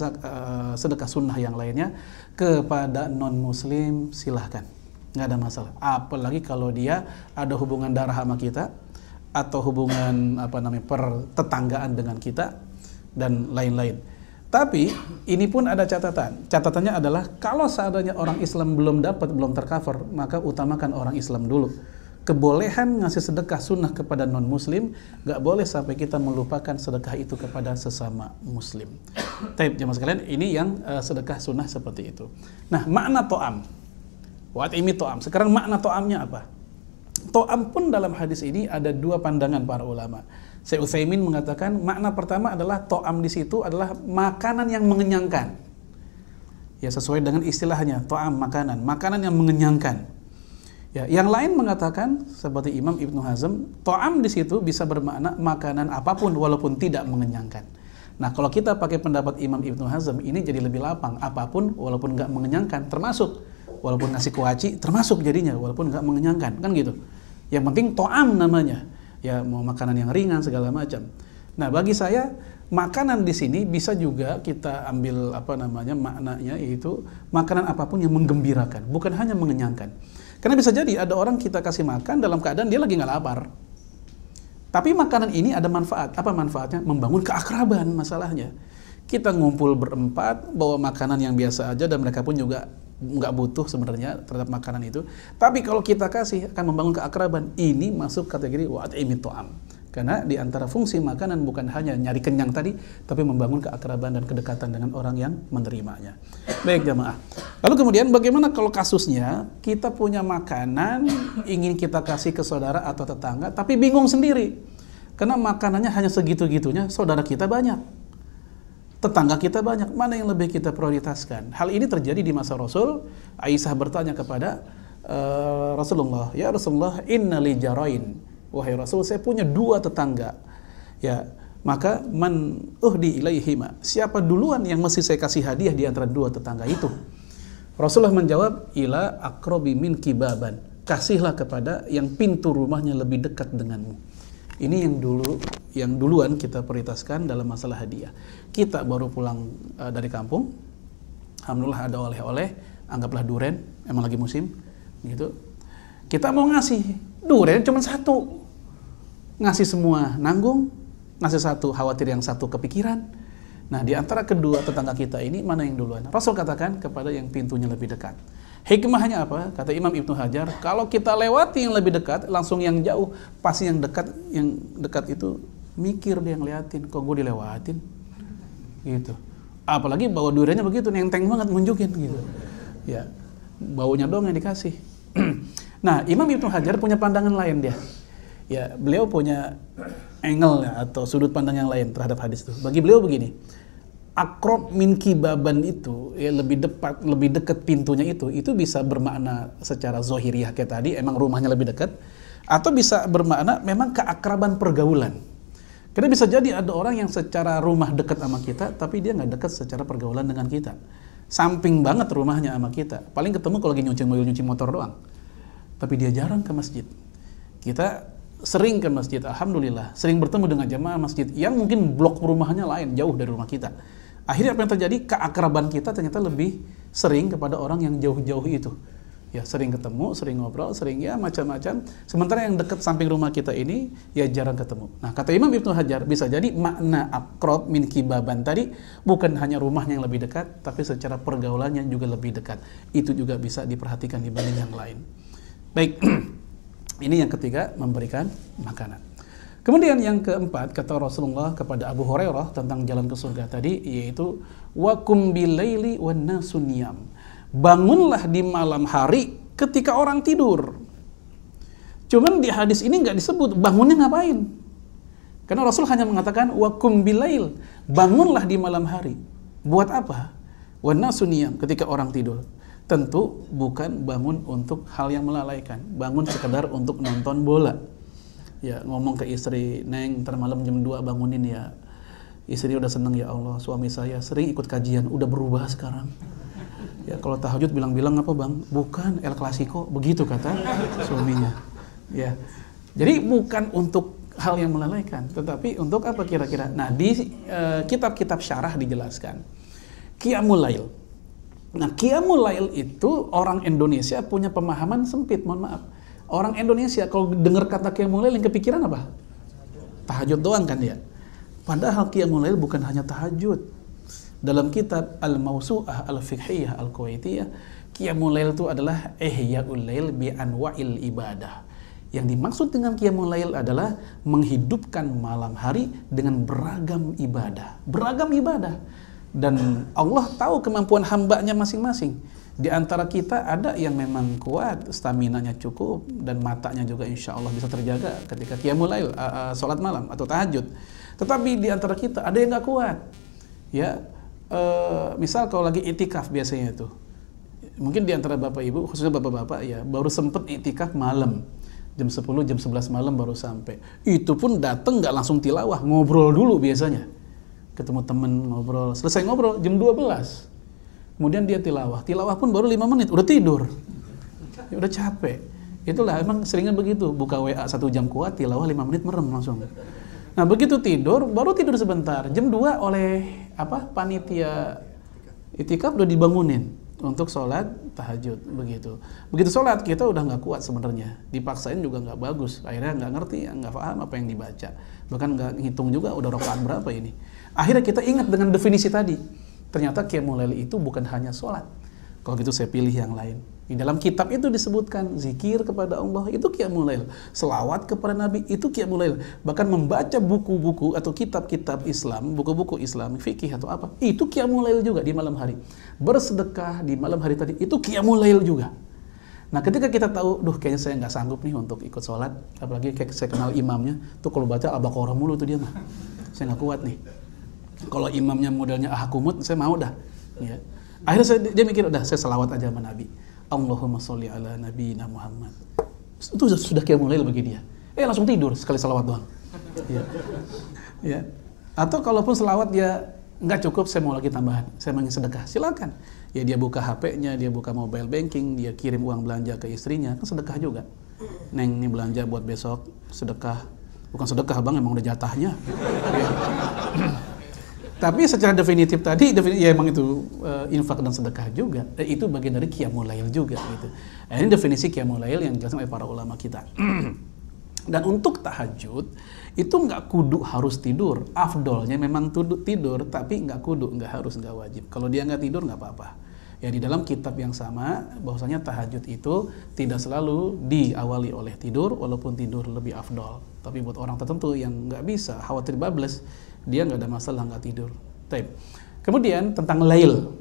sedekah sunnah yang lainnya kepada non muslim silahkan. Nggak ada masalah. Apalagi kalau dia ada hubungan darah sama kita atau hubungan pertetanggaan dengan kita dan lain-lain. Tapi ini pun ada catatan. Catatannya adalah kalau seandainya orang Islam belum tercover, maka utamakan orang Islam dulu. Kebolehan ngasih sedekah sunnah kepada non muslim, nggak boleh sampai kita melupakan sedekah itu kepada sesama muslim. Tapi jemaah sekalian, ini yang sedekah sunnah seperti itu. Nah, makna to'am. Wat'imi to'am. Sekarang makna to'amnya apa? To'am pun dalam hadis ini ada 2 pandangan para ulama. Syekh Utsaimin mengatakan makna pertama adalah to'am di situ adalah makanan yang mengenyangkan. Ya, sesuai dengan istilahnya, to'am makanan yang mengenyangkan. Ya, yang lain mengatakan seperti Imam Ibnu Hazm, to'am di situ bisa bermakna makanan apapun walaupun tidak mengenyangkan. Nah, kalau kita pakai pendapat Imam Ibnu Hazm, ini jadi lebih lapang, apapun walaupun nggak mengenyangkan termasuk. Walaupun nasi kuaci termasuk jadinya, walaupun nggak mengenyangkan, kan gitu. Yang penting to'am namanya, ya mau makanan yang ringan segala macam. Nah, bagi saya Makanan di sini bisa juga kita ambil maknanya, yaitu makanan apapun yang menggembirakan, bukan hanya mengenyangkan. Karena bisa jadi ada orang kita kasih makan dalam keadaan dia lagi nggak lapar. Tapi makanan ini ada manfaat. Apa manfaatnya? Membangun keakraban masalahnya. Kita ngumpul berempat, bawa makanan yang biasa aja dan mereka pun juga nggak butuh sebenarnya terhadap makanan itu. Tapi kalau kita kasih akan membangun keakraban. Ini masuk kategori wa'at'imit ta'am. Karena di antara fungsi makanan bukan hanya nyari kenyang tadi, tapi membangun keakraban dan kedekatan dengan orang yang menerimanya. Baik jamaah. Lalu kemudian bagaimana kalau kasusnya kita punya makanan ingin kita kasih ke saudara atau tetangga, tapi bingung sendiri. Karena makanannya hanya segitu-gitunya, saudara kita banyak, tetangga kita banyak, mana yang lebih kita prioritaskan? Hal ini terjadi di masa Rasul. Aisyah bertanya kepada Rasulullah, ya Rasulullah, inna li jarain. Wahai Rasul, saya punya 2 tetangga. Ya, maka man uhdi ilaihima. Siapa duluan yang mesti saya kasih hadiah di antara 2 tetangga itu? Rasulullah menjawab, ila aqrabi min kibaban. Kasihlah kepada yang pintu rumahnya lebih dekat denganmu. Ini yang duluan kita prioritaskan dalam masalah hadiah. Kita baru pulang dari kampung, alhamdulillah ada oleh-oleh, anggaplah duren, emang lagi musim, gitu. Kita mau ngasih duren cuma 1, ngasih semua nanggung, ngasih 1 khawatir yang 1 kepikiran. Nah, di antara kedua tetangga kita ini mana yang duluan? Rasul katakan kepada yang pintunya lebih dekat. Hikmahnya apa? Kata Imam Ibnu Hajar, kalau kita lewati yang lebih dekat, langsung yang jauh, pasti yang dekat itu mikir dia ngeliatin, kok gue dilewatin, gitu. Apalagi bawa duriannya begitu, nenteng banget nunjukin, gitu. Ya, baunya doang yang dikasih. Nah, Imam Ibnu Hajar punya pandangan lain dia. Ya, beliau punya angle atau sudut pandang yang lain terhadap hadis itu. Bagi beliau begini, aqrab min kibaban itu, ya, lebih dekat pintunya itu bisa bermakna secara zohiriyah kayak tadi, emang rumahnya lebih dekat, atau bisa bermakna memang keakraban pergaulan. Karena bisa jadi ada orang yang secara rumah dekat sama kita, tapi dia nggak dekat secara pergaulan dengan kita. Samping banget rumahnya sama kita, paling ketemu kalau lagi nyuci mobil, nyuci motor doang. Tapi dia jarang ke masjid. Kita sering ke masjid, alhamdulillah, sering bertemu dengan jamaah masjid yang mungkin blok rumahnya lain, jauh dari rumah kita. Akhirnya apa yang terjadi? Keakraban kita ternyata lebih sering kepada orang yang jauh-jauh itu. Ya, sering ketemu, sering ngobrol, sering ya macam-macam. Sementara yang dekat samping rumah kita ini ya jarang ketemu. Nah, kata Imam Ibnu Hajar, bisa jadi makna aqrab min kibaban tadi bukan hanya rumahnya yang lebih dekat, tapi secara pergaulannya juga lebih dekat. Itu juga bisa diperhatikan dibanding yang lain. Baik. Ini yang ketiga, memberikan makanan. Kemudian yang keempat, kata Rasulullah kepada Abu Hurairah tentang jalan ke surga tadi, yaitu wakum bilaili wan nasu niyam. Bangunlah di malam hari ketika orang tidur. Cuman di hadis ini nggak disebut bangunnya ngapain. Karena Rasul hanya mengatakan wakum bilail, bangunlah di malam hari. Buat apa? Wan nasu niyam, ketika orang tidur. Tentu bukan bangun untuk hal yang melalaikan, bangun sekedar untuk nonton bola. Ya, ngomong ke istri, "Neng, ntar malam jam 2 bangunin ya." Istri udah seneng, "Ya Allah, suami saya sering ikut kajian, udah berubah sekarang." Ya, kalau tahajud bilang-bilang apa, "Bang? Bukan El Clasico." Begitu kata suaminya. Ya. Jadi bukan untuk hal yang melalaikan, tetapi untuk apa kira-kira? Nah, di kitab-kitab syarah dijelaskan. Qiyamul Lail. Nah, Qiyamul Lail itu orang Indonesia punya pemahaman sempit, mohon maaf. Orang Indonesia kalau dengar kata Qiyamul Lail yang kepikiran apa? Tahajud doang kan ya. Padahal Qiyamul Lail bukan hanya tahajud. Dalam kitab Al-Mawsu'ah Al-Fiqhiyah Al-Kuwaitiyah, Qiyamul Lail itu adalah Ihya'ul Lail bi anwa'il ibadah. Yang dimaksud dengan Qiyamul Lail adalah menghidupkan malam hari dengan beragam ibadah. Beragam ibadah. Dan Allah tahu kemampuan hambanya masing-masing. Di antara kita ada yang memang kuat, staminanya cukup, dan matanya juga insya Allah bisa terjaga ketika Qiyamul Lail, sholat malam atau tahajud. Tetapi di antara kita ada yang nggak kuat. Ya, misal kalau lagi itikaf biasanya itu, mungkin di antara bapak ibu, khususnya bapak-bapak ya, baru sempet itikaf malam. Jam 10, jam 11 malam baru sampai. Itu pun datang nggak langsung tilawah, ngobrol dulu biasanya. Ketemu temen ngobrol, selesai ngobrol jam 12. Kemudian dia tilawah pun baru 5 menit, udah tidur. Ya, udah capek. Itulah emang seringnya begitu, buka WA 1 jam kuat, tilawah 5 menit merem langsung. Nah begitu tidur, baru tidur sebentar. Jam 2 oleh panitia itikaf udah dibangunin untuk sholat tahajud begitu. Begitu sholat kita udah nggak kuat sebenarnya, dipaksain juga nggak bagus. Akhirnya nggak ngerti, nggak paham apa yang dibaca, bahkan nggak ngitung juga udah rakaat berapa ini. Akhirnya kita ingat dengan definisi tadi. Ternyata qiyamul lail itu bukan hanya sholat. Kalau gitu saya pilih yang lain. Di dalam kitab itu disebutkan zikir kepada Allah itu qiyamul lail, selawat kepada Nabi itu qiyamul lail. Bahkan membaca buku-buku atau kitab-kitab Islam, buku-buku Islam, fikih atau apa, itu qiyamul lail juga di malam hari. Bersedekah di malam hari tadi itu qiyamul lail juga. Nah, ketika kita tahu, kayaknya saya nggak sanggup nih untuk ikut sholat, apalagi kayak saya kenal imamnya, tuh kalau baca Al-Baqarah mulu tuh dia mah, saya nggak kuat nih. Kalau imamnya modelnya ahkumut, saya mau dah. Ya. Akhirnya dia mikir, udah saya selawat aja sama Nabi. Allahumma sholli ala nabiyina Muhammad. Itu sudah qiyamul lail bagi dia. Langsung tidur sekali selawat doang. Ya. Ya. Atau kalaupun selawat dia nggak cukup, saya mau lagi tambahan. Saya mau sedekah, silakan. Ya dia buka HP-nya, dia buka mobile banking, dia kirim uang belanja ke istrinya, kan sedekah juga. Neng ini belanja buat besok, sedekah. Bukan sedekah bang, emang udah jatahnya. Ya. Tapi secara definitif tadi, ya emang itu infak dan sedekah juga. Itu bagian dari qiyamul lail juga gitu. Ini definisi qiyamul lail yang dijelaskan oleh para ulama kita. Dan untuk tahajud itu nggak kudu harus tidur. Afdolnya memang tidur, tapi nggak kudu, nggak harus, nggak wajib. Kalau dia nggak tidur nggak apa-apa. Ya di dalam kitab yang sama bahwasanya tahajud itu tidak selalu diawali oleh tidur, walaupun tidur lebih afdol. Tapi buat orang tertentu yang nggak bisa, khawatir bablas, dia nggak ada masalah nggak tidur. Taib. Kemudian tentang lail,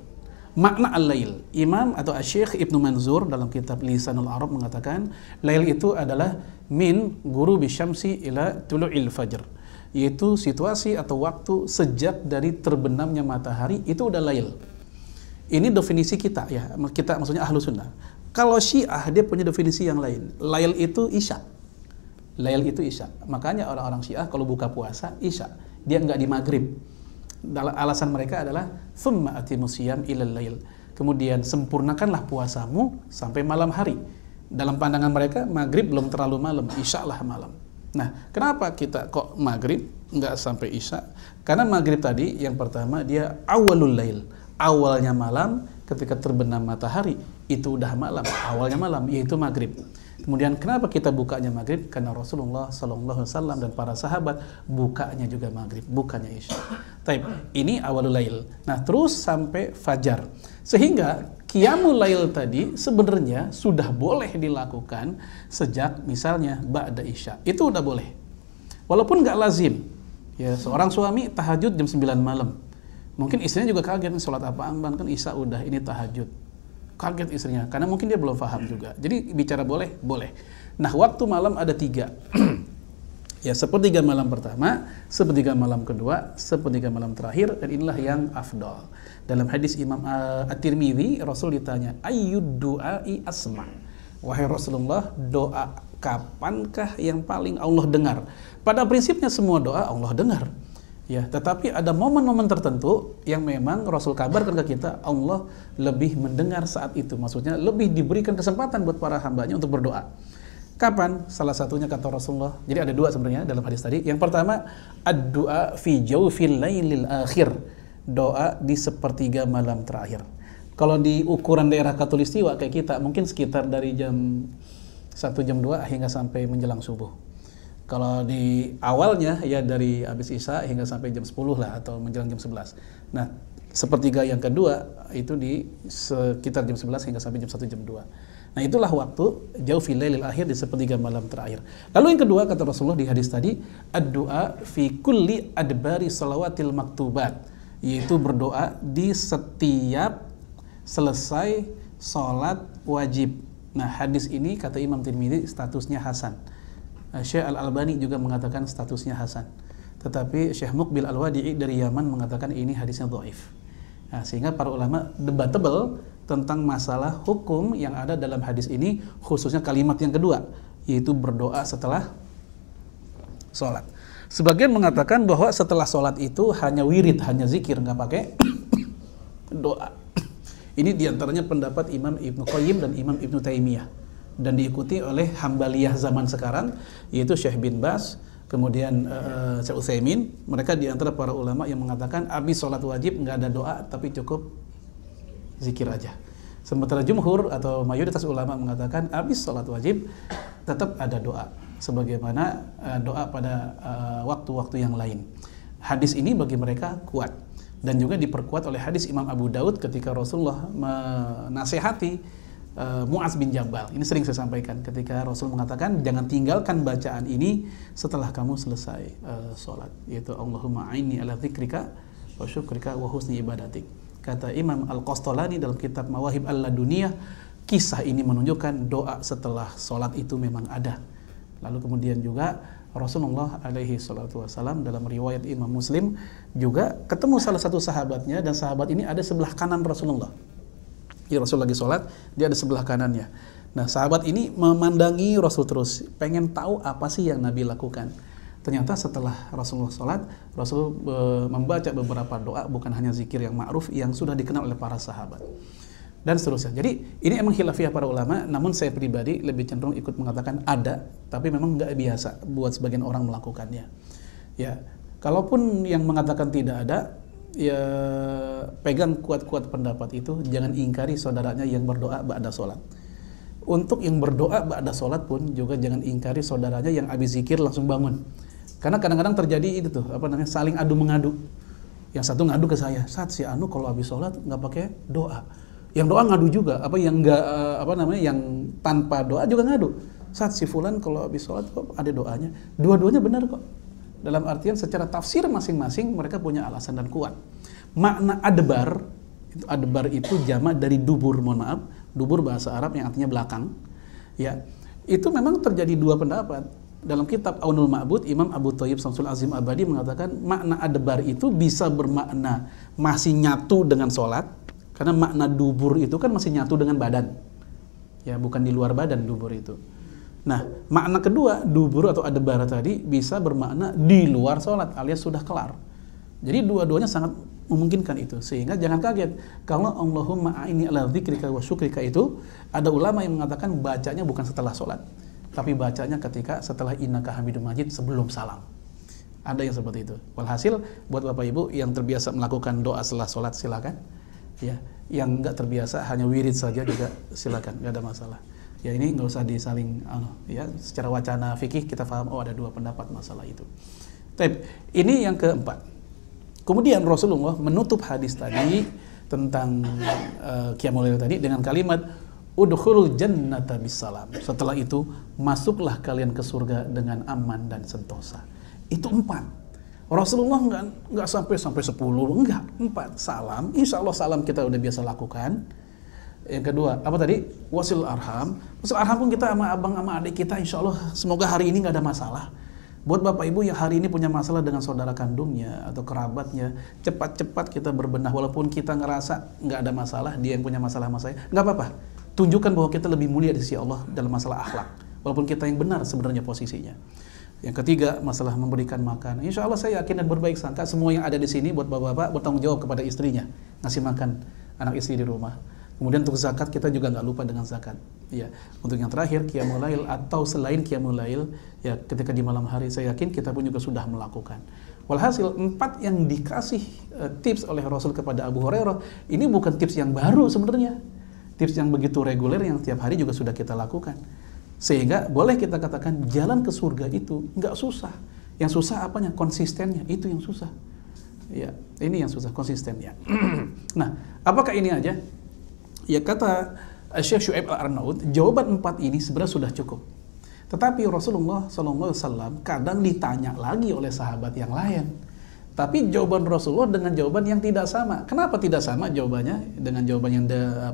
makna al-lail. Imam atau Asy-Syaikh Ibnu Manzur dalam kitab Lisanul Arab mengatakan lail itu adalah min ghurubi syamsi ila tulu'il fajr, yaitu situasi atau waktu sejak dari terbenamnya matahari itu udah lail. Ini definisi kita ya, kita maksudnya ahlu sunnah. Kalau Syiah dia punya definisi yang lain. Lail itu isya. Lail itu isya. Makanya orang-orang Syiah kalau buka puasa isya, dia nggak di maghrib. Alasan mereka adalah thumma atimus siyam ilal lail. Kemudian sempurnakanlah puasamu sampai malam hari. Dalam pandangan mereka maghrib belum terlalu malam, isya lah malam. Nah, kenapa kita kok maghrib nggak sampai isya? Karena maghrib tadi yang pertama dia awalul lail, awalnya malam, ketika terbenam matahari itu udah malam, awalnya malam, yaitu maghrib. Kemudian kenapa kita bukanya maghrib? Karena Rasulullah SAW dan para sahabat bukanya juga maghrib, bukannya isya. Taib. Ini awalul lail. Nah terus sampai fajar. Sehingga qiyamul lail tadi sebenarnya sudah boleh dilakukan sejak misalnya ba'da isya. Itu udah boleh. Walaupun nggak lazim. Ya, seorang suami tahajud jam 9 malam. Mungkin istrinya juga kaget, sholat apaan bang, kan isya udah, ini tahajud. Kaget istrinya, karena mungkin dia belum paham juga. Jadi bicara boleh, boleh. Nah waktu malam ada 3. Ya, sepertiga malam pertama, sepertiga malam kedua, sepertiga malam terakhir, dan inilah yang afdal. Dalam hadis Imam At-Tirmidzi, Rasul ditanya, ayyud du'ai asma? Wahai Rasulullah, doa kapankah yang paling Allah dengar? Pada prinsipnya semua doa Allah dengar. Ya, tetapi ada momen-momen tertentu yang memang Rasul kabarkan ke kita, Allah lebih mendengar saat itu. Maksudnya lebih diberikan kesempatan buat para hambanya untuk berdoa. Kapan? Salah satunya kata Rasulullah. Jadi ada 2 sebenarnya dalam hadis tadi. Yang pertama, ad-du'a fi jawfil lailil akhir. Doa di sepertiga malam terakhir. Kalau di ukuran daerah Khatulistiwa kayak kita, mungkin sekitar dari jam 1 jam 2 hingga sampai menjelang subuh. Kalau di awalnya ya dari habis Isya hingga sampai jam 10 lah atau menjelang jam 11. Nah, sepertiga yang kedua itu di sekitar jam 11 hingga sampai jam 1 jam 2. Nah, itulah waktu jawfil lailil akhir di sepertiga malam terakhir. Lalu yang kedua kata Rasulullah di hadis tadi, ad-du'a fi kulli adbari salawatil maktubat, yaitu berdoa di setiap selesai salat wajib. Nah, hadis ini kata Imam Tirmidzi statusnya hasan. Syekh Al-Albani juga mengatakan statusnya hasan. Tetapi Syekh Muqbil Al-Wadi'i dari Yaman mengatakan ini hadisnya dhaif. Nah, sehingga para ulama debatable tentang masalah hukum yang ada dalam hadis ini, khususnya kalimat yang kedua, yaitu berdoa setelah sholat. Sebagian mengatakan bahwa setelah sholat itu hanya wirid, hanya zikir, nggak pakai doa. Ini diantaranya pendapat Imam Ibnu Qayyim dan Imam Ibnu Taimiyah, dan diikuti oleh Hambaliyah zaman sekarang, yaitu Syekh bin Baz, kemudian Syekh Utsaimin, mereka di antara para ulama yang mengatakan habis sholat wajib nggak ada doa tapi cukup zikir aja. Sementara jumhur atau mayoritas ulama mengatakan habis sholat wajib tetap ada doa, sebagaimana doa pada waktu-waktu yang lain. Hadis ini bagi mereka kuat dan juga diperkuat oleh hadis Imam Abu Daud ketika Rasulullah menasehati Mu'adz bin Jabal. Ini sering saya sampaikan ketika Rasul mengatakan jangan tinggalkan bacaan ini setelah kamu selesai sholat, yaitu Allahumma a'inni ala dzikrika wa syukrika wa husni ibadatik. Kata Imam Al-Qastolani dalam kitab Mawahib Al-Laduniyah, kisah ini menunjukkan doa setelah sholat itu memang ada. Lalu kemudian juga Rasulullah alaihi salatu wassalam dalam riwayat Imam Muslim juga ketemu salah satu sahabatnya, dan sahabat ini ada sebelah kanan Rasulullah. Ya, Rasul lagi sholat, dia ada sebelah kanannya. Nah, sahabat ini memandangi Rasul terus, pengen tahu apa sih yang Nabi lakukan. Ternyata setelah Rasulullah sholat, Rasul membaca beberapa doa, bukan hanya zikir yang ma'ruf yang sudah dikenal oleh para sahabat, dan seterusnya. Jadi ini emang khilafiyah para ulama, namun saya pribadi lebih cenderung ikut mengatakan ada, tapi memang nggak biasa buat sebagian orang melakukannya. Ya, kalaupun yang mengatakan tidak ada, ya pegang kuat-kuat pendapat itu, jangan ingkari saudaranya yang berdoa ba'da sholat. Untuk yang berdoa ba'da sholat pun juga jangan ingkari saudaranya yang habis zikir langsung bangun. Karena kadang-kadang terjadi itu tuh, saling adu mengadu. Yang satu ngadu ke saya, "Saat si Anu kalau habis sholat nggak pakai doa." Yang doa ngadu juga, yang tanpa doa juga ngadu. "Saat si Fulan kalau habis sholat kok ada doanya." Dua-duanya benar kok. Dalam artian secara tafsir masing-masing mereka punya alasan dan kuat. Makna adbar itu jamak dari dubur, mohon maaf, dubur bahasa Arab yang artinya belakang. Ya, itu memang terjadi dua pendapat. Dalam kitab Aunul Ma'bud, Imam Abu Thayyib Syamsul Azim Abadi mengatakan makna adbar itu bisa bermakna masih nyatu dengan sholat, karena makna dubur itu kan masih nyatu dengan badan. Ya, bukan di luar badan dubur itu. Nah, makna kedua, dubur atau adbar tadi bisa bermakna di luar sholat alias sudah kelar. Jadi dua-duanya sangat memungkinkan itu. Sehingga jangan kaget kalau Allahumma a'inni ala dzikrika wa syukrika itu ada ulama yang mengatakan bacanya bukan setelah sholat, tapi bacanya ketika setelah innaka hamidum majid sebelum salam. Ada yang seperti itu. Walhasil buat Bapak Ibu yang terbiasa melakukan doa setelah sholat silakan. Ya, yang enggak terbiasa hanya wirid saja juga silakan, enggak ada masalah. Ya, ini nggak usah disaling ya, secara wacana fikih kita paham ada dua pendapat masalah itu. Tapi ini yang keempat. Kemudian Rasulullah menutup hadis tadi tentang qiyamul lail tadi dengan kalimat udkhulul jannata bisalam. Setelah itu masuklah kalian ke surga dengan aman dan sentosa. Itu 4. Rasulullah nggak sampai 10, enggak, 4. Salam, insya Allah salam kita udah biasa lakukan. Yang kedua, apa tadi? Wasil arham. Wasil arham pun kita sama abang sama adik kita, insya Allah semoga hari ini nggak ada masalah. Buat Bapak Ibu yang hari ini punya masalah dengan saudara kandungnya atau kerabatnya, cepat-cepat kita berbenah. Walaupun kita ngerasa nggak ada masalah, dia yang punya masalah sama saya, nggak apa-apa. Tunjukkan bahwa kita lebih mulia di sisi Allah dalam masalah akhlak, walaupun kita yang benar sebenarnya posisinya. Yang ketiga, masalah memberikan makan. Insya Allah saya yakin dan berbaik sangka semua yang ada di sini buat bapak-bapak bertanggung jawab kepada istrinya, ngasih makan anak istri di rumah. Kemudian untuk zakat kita juga nggak lupa dengan zakat. Ya, untuk yang terakhir qiyamul lail atau selain qiyamul lail, ya ketika di malam hari saya yakin kita pun juga sudah melakukan. Walhasil 4 yang dikasih tips oleh Rasul kepada Abu Hurairah ini bukan tips yang baru sebenarnya. Tips yang begitu reguler yang tiap hari juga sudah kita lakukan. Sehingga boleh kita katakan jalan ke surga itu nggak susah. Yang susah apanya? Konsistennya, itu yang susah. Ya, ini yang susah, konsistennya. Nah, apakah ini aja? Ya, kata Syekh Syu'aib Al-Arnaud, jawaban 4 ini sebenarnya sudah cukup. Tetapi Rasulullah SAW kadang ditanya lagi oleh sahabat yang lain. Tapi jawaban Rasulullah dengan jawaban yang tidak sama. Kenapa tidak sama jawabannya dengan jawaban yang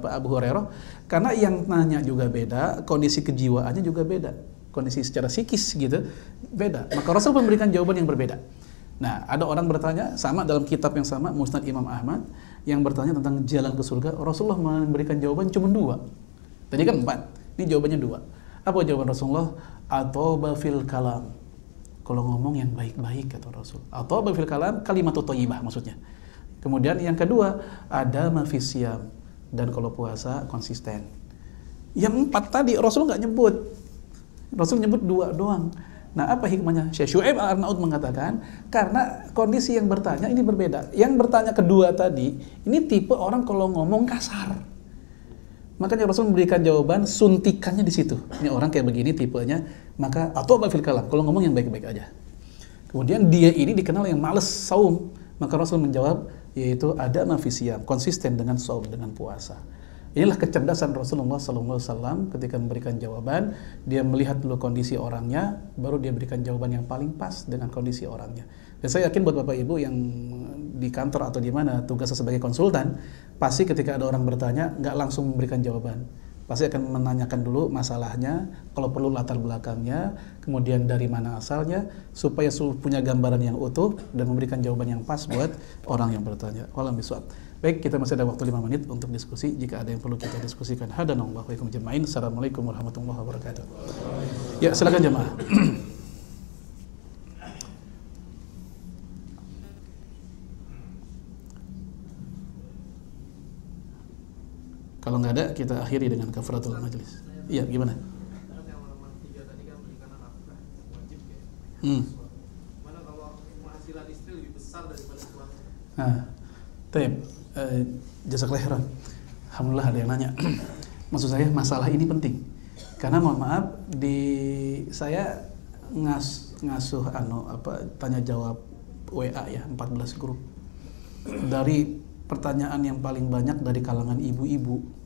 Abu Hurairah? Karena yang nanya juga beda, kondisi kejiwaannya juga beda. Kondisi secara psikis gitu, beda. Maka Rasul memberikan jawaban yang berbeda. Nah, ada orang bertanya, sama dalam kitab yang sama, Musnad Imam Ahmad, yang bertanya tentang jalan ke surga. Rasulullah memberikan jawaban cuma 2. Tadi kan 4, ini jawabannya 2. Apa jawaban Rasulullah? Atoba fil kalam. Kalau ngomong yang baik-baik, kata Rasul. Atoba fil kalam, kalimatut thayyibah maksudnya. Kemudian yang kedua, ada mafisyam. Dan kalau puasa, konsisten. Yang 4 tadi Rasul nggak nyebut. Rasul nyebut 2 doang. Nah, apa hikmahnya? Syekh Syuaib Al-Arnaud mengatakan, karena kondisi yang bertanya ini berbeda. Yang bertanya kedua tadi, ini tipe orang kalau ngomong kasar. Makanya Rasul memberikan jawaban suntikannya di situ. Ini orang kayak begini tipenya, maka atau fil kalam, kalau ngomong yang baik-baik aja. Kemudian dia ini dikenal yang males saum, maka Rasul menjawab, yaitu ada mafisiyam, konsisten dengan saum, dengan puasa. Inilah kecerdasan Rasulullah SAW ketika memberikan jawaban. Dia melihat dulu kondisi orangnya, baru dia berikan jawaban yang paling pas dengan kondisi orangnya. Dan saya yakin buat Bapak Ibu yang di kantor atau di mana tugasnya sebagai konsultan, pasti ketika ada orang bertanya, nggak langsung memberikan jawaban. Pasti akan menanyakan dulu masalahnya, kalau perlu latar belakangnya, kemudian dari mana asalnya, supaya punya gambaran yang utuh dan memberikan jawaban yang pas buat orang yang bertanya. Wallahu a'lam. Baik, kita masih ada waktu 5 menit untuk diskusi. Jika ada yang perlu kita diskusikan, hadanallahu wa iyakum jami'in. Assalamualaikum warahmatullahi wabarakatuh. Ya, silakan jemaah. Kalau nggak ada, kita akhiri dengan kafaratul majlis. Iya, gimana? Mana kalau penghasilan istri lebih besar daripada suami? Nah, jazakallahu khairan. Alhamdulillah ada yang nanya. Maksud saya masalah ini penting. Karena mohon maaf, saya ngasuh tanya jawab WA ya, 14 grup. Dari pertanyaan yang paling banyak dari kalangan ibu-ibu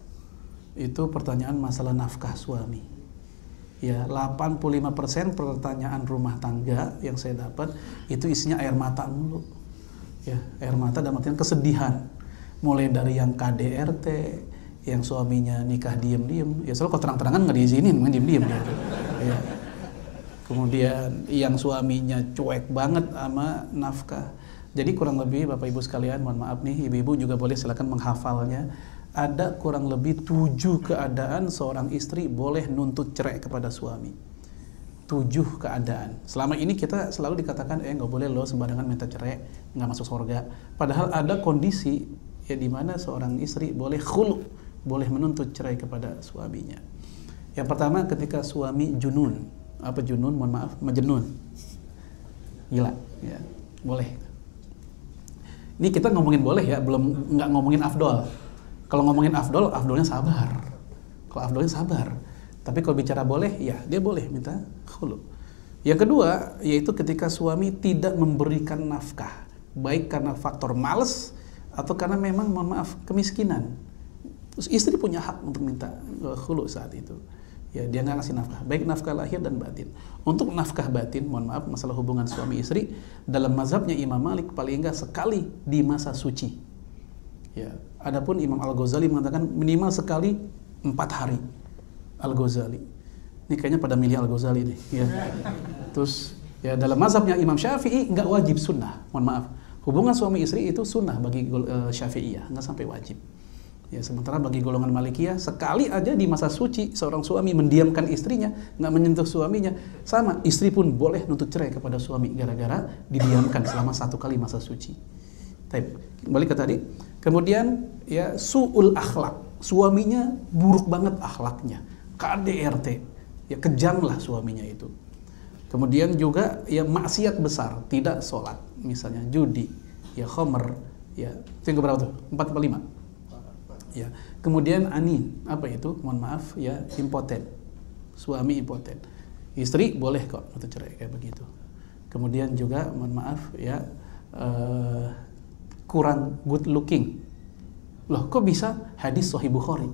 itu pertanyaan masalah nafkah suami. Ya, 85% pertanyaan rumah tangga yang saya dapat itu isinya air mata mulu. Ya, air mata dalam artian kesedihan. Mulai dari yang KDRT, yang suaminya nikah diem-diem, ya soalnya kalau terang-terangan nggak diizinin, mungkin diem-diem gitu. Ya. Kemudian yang suaminya cuek banget sama nafkah. Jadi kurang lebih Bapak Ibu sekalian, mohon maaf nih, ibu-ibu juga boleh silakan menghafalnya. Ada kurang lebih 7 keadaan seorang istri boleh nuntut cerai kepada suami. 7 keadaan. Selama ini kita selalu dikatakan, nggak boleh loh sembarangan minta cerai, nggak masuk surga. Padahal ada kondisi ya di mana seorang istri boleh khulu, boleh menuntut cerai kepada suaminya. Yang pertama ketika suami junun. Apa junun? Mohon maaf, majnun. Gila, ya. Boleh. Ini kita ngomongin boleh ya, belum nggak ngomongin afdol. Kalau ngomongin afdol, afdolnya sabar. Kalau afdolnya sabar. Tapi kalau bicara boleh, ya dia boleh minta khulu. Yang kedua, yaitu ketika suami tidak memberikan nafkah, baik karena faktor malas atau karena memang mohon maaf kemiskinan. Terus istri punya hak untuk minta khulu saat itu. Ya, dia nggak ngasih nafkah, baik nafkah lahir dan batin. Untuk nafkah batin, mohon maaf, masalah hubungan suami istri dalam mazhabnya Imam Malik paling enggak sekali di masa suci. Ya, adapun Imam Al-Ghazali mengatakan minimal sekali 4 hari. Al-Ghazali. Ini kayaknya pada milih Al-Ghazali nih. Ya. Terus ya dalam mazhabnya Imam Syafi'i nggak wajib sunnah. Mohon maaf, hubungan suami istri itu sunnah bagi Syafi'iyah, nggak sampai wajib. Ya, sementara bagi golongan Malikiyah sekali aja di masa suci seorang suami mendiamkan istrinya, nggak menyentuh suaminya, sama istri pun boleh nuntut cerai kepada suami gara-gara didiamkan selama 1 kali masa suci. Baik, kembali ke tadi. Kemudian ya su'ul akhlak, suaminya buruk banget akhlaknya, KDRT, ya kejam lah suaminya itu. Kemudian juga ya maksiat besar, tidak sholat, misalnya judi, ya khomer, ya itu yang keberapa tuh? 4 atau 5? Ya, kemudian anin, apa itu? Mohon maaf, ya impoten, suami impoten. Istri boleh kok untuk cerai kayak begitu. Kemudian juga mohon maaf, ya kurang good looking. Loh, kok bisa? Hadis Sahih Bukhari.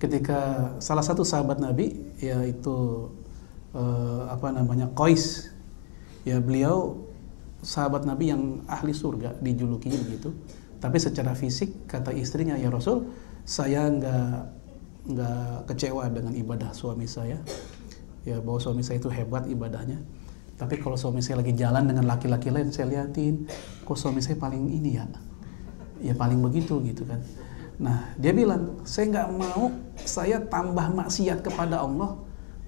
Ketika salah satu sahabat Nabi, yaitu Qais, ya beliau sahabat Nabi yang ahli surga dijuluki begitu. Tapi secara fisik kata istrinya, ya Rasul, saya nggak kecewa dengan ibadah suami saya, ya bahwa suami saya itu hebat ibadahnya. Tapi kalau suami saya lagi jalan dengan laki-laki lain, saya liatin, kok suami saya paling ini ya paling begitu gitu kan. Nah dia bilang, saya nggak mau saya tambah maksiat kepada Allah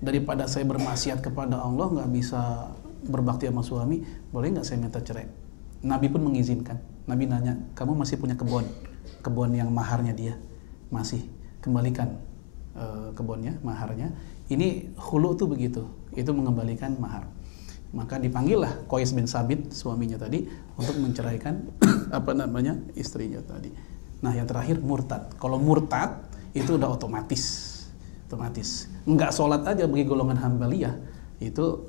daripada saya bermaksiat kepada Allah, nggak bisa berbakti sama suami, boleh nggak saya minta cerai? Nabi pun mengizinkan. Nabi nanya, kamu masih punya kebun yang maharnya dia? Masih, kembalikan kebunnya, maharnya. Ini khulu tuh begitu, itu mengembalikan mahar. Maka dipanggillah Qais bin Sabit suaminya tadi untuk menceraikan istrinya tadi. Nah, yang terakhir murtad. Kalau murtad itu udah otomatis. Enggak sholat aja bagi golongan Hambaliyah itu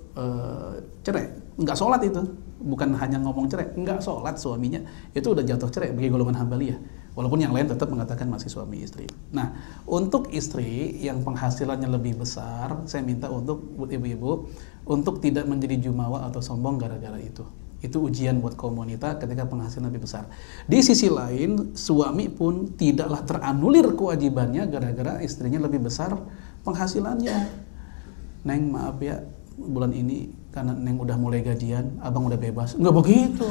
cerai. Enggak sholat itu, bukan hanya ngomong cerai, enggak sholat suaminya itu udah jatuh cerai bagi golongan Hambaliyah. Walaupun yang lain tetap mengatakan masih suami istri. Nah, untuk istri yang penghasilannya lebih besar, saya minta untuk ibu-ibu untuk tidak menjadi jumawa atau sombong gara-gara itu. Itu ujian buat kaum wanita ketika penghasilan lebih besar. Di sisi lain, suami pun tidaklah teranulir kewajibannya gara-gara istrinya lebih besar penghasilannya. Neng, maaf ya, bulan ini karena Neng udah mulai gajian, abang udah bebas. Enggak begitu.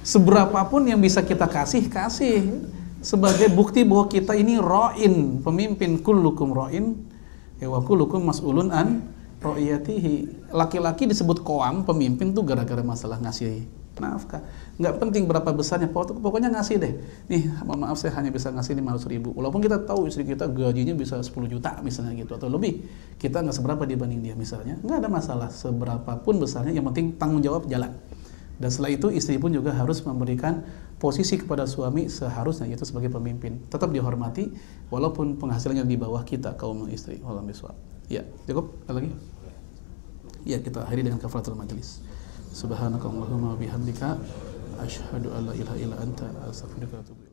Seberapapun yang bisa kita kasih sebagai bukti bahwa kita ini ra'in, pemimpin. Kullukum ra'in wa kullukum mas'ulun an ra'iyatihi. Laki-laki disebut qawam, pemimpin tuh gara-gara masalah ngasih nafkah. Nggak penting berapa besarnya, pokoknya ngasih deh. Nih, mohon maaf saya hanya bisa ngasih 500.000. Walaupun kita tahu istri kita gajinya bisa 10 juta misalnya gitu atau lebih, kita nggak seberapa dibanding dia misalnya. Nggak ada masalah seberapapun besarnya, yang penting tanggung jawab jalan. Dan setelah itu istri pun juga harus memberikan posisi kepada suami seharusnya, yaitu sebagai pemimpin. Tetap dihormati walaupun penghasilannya di bawah kita kaum istri. Wallahu a'lam. Ya, cukup? Ada lagi? Ya, kita akhiri dengan kafaratul majelis. Subhanakallahumma wa bihamdika asyhadu an la ilaha illa anta astaghfiruka wa atubu ilaik.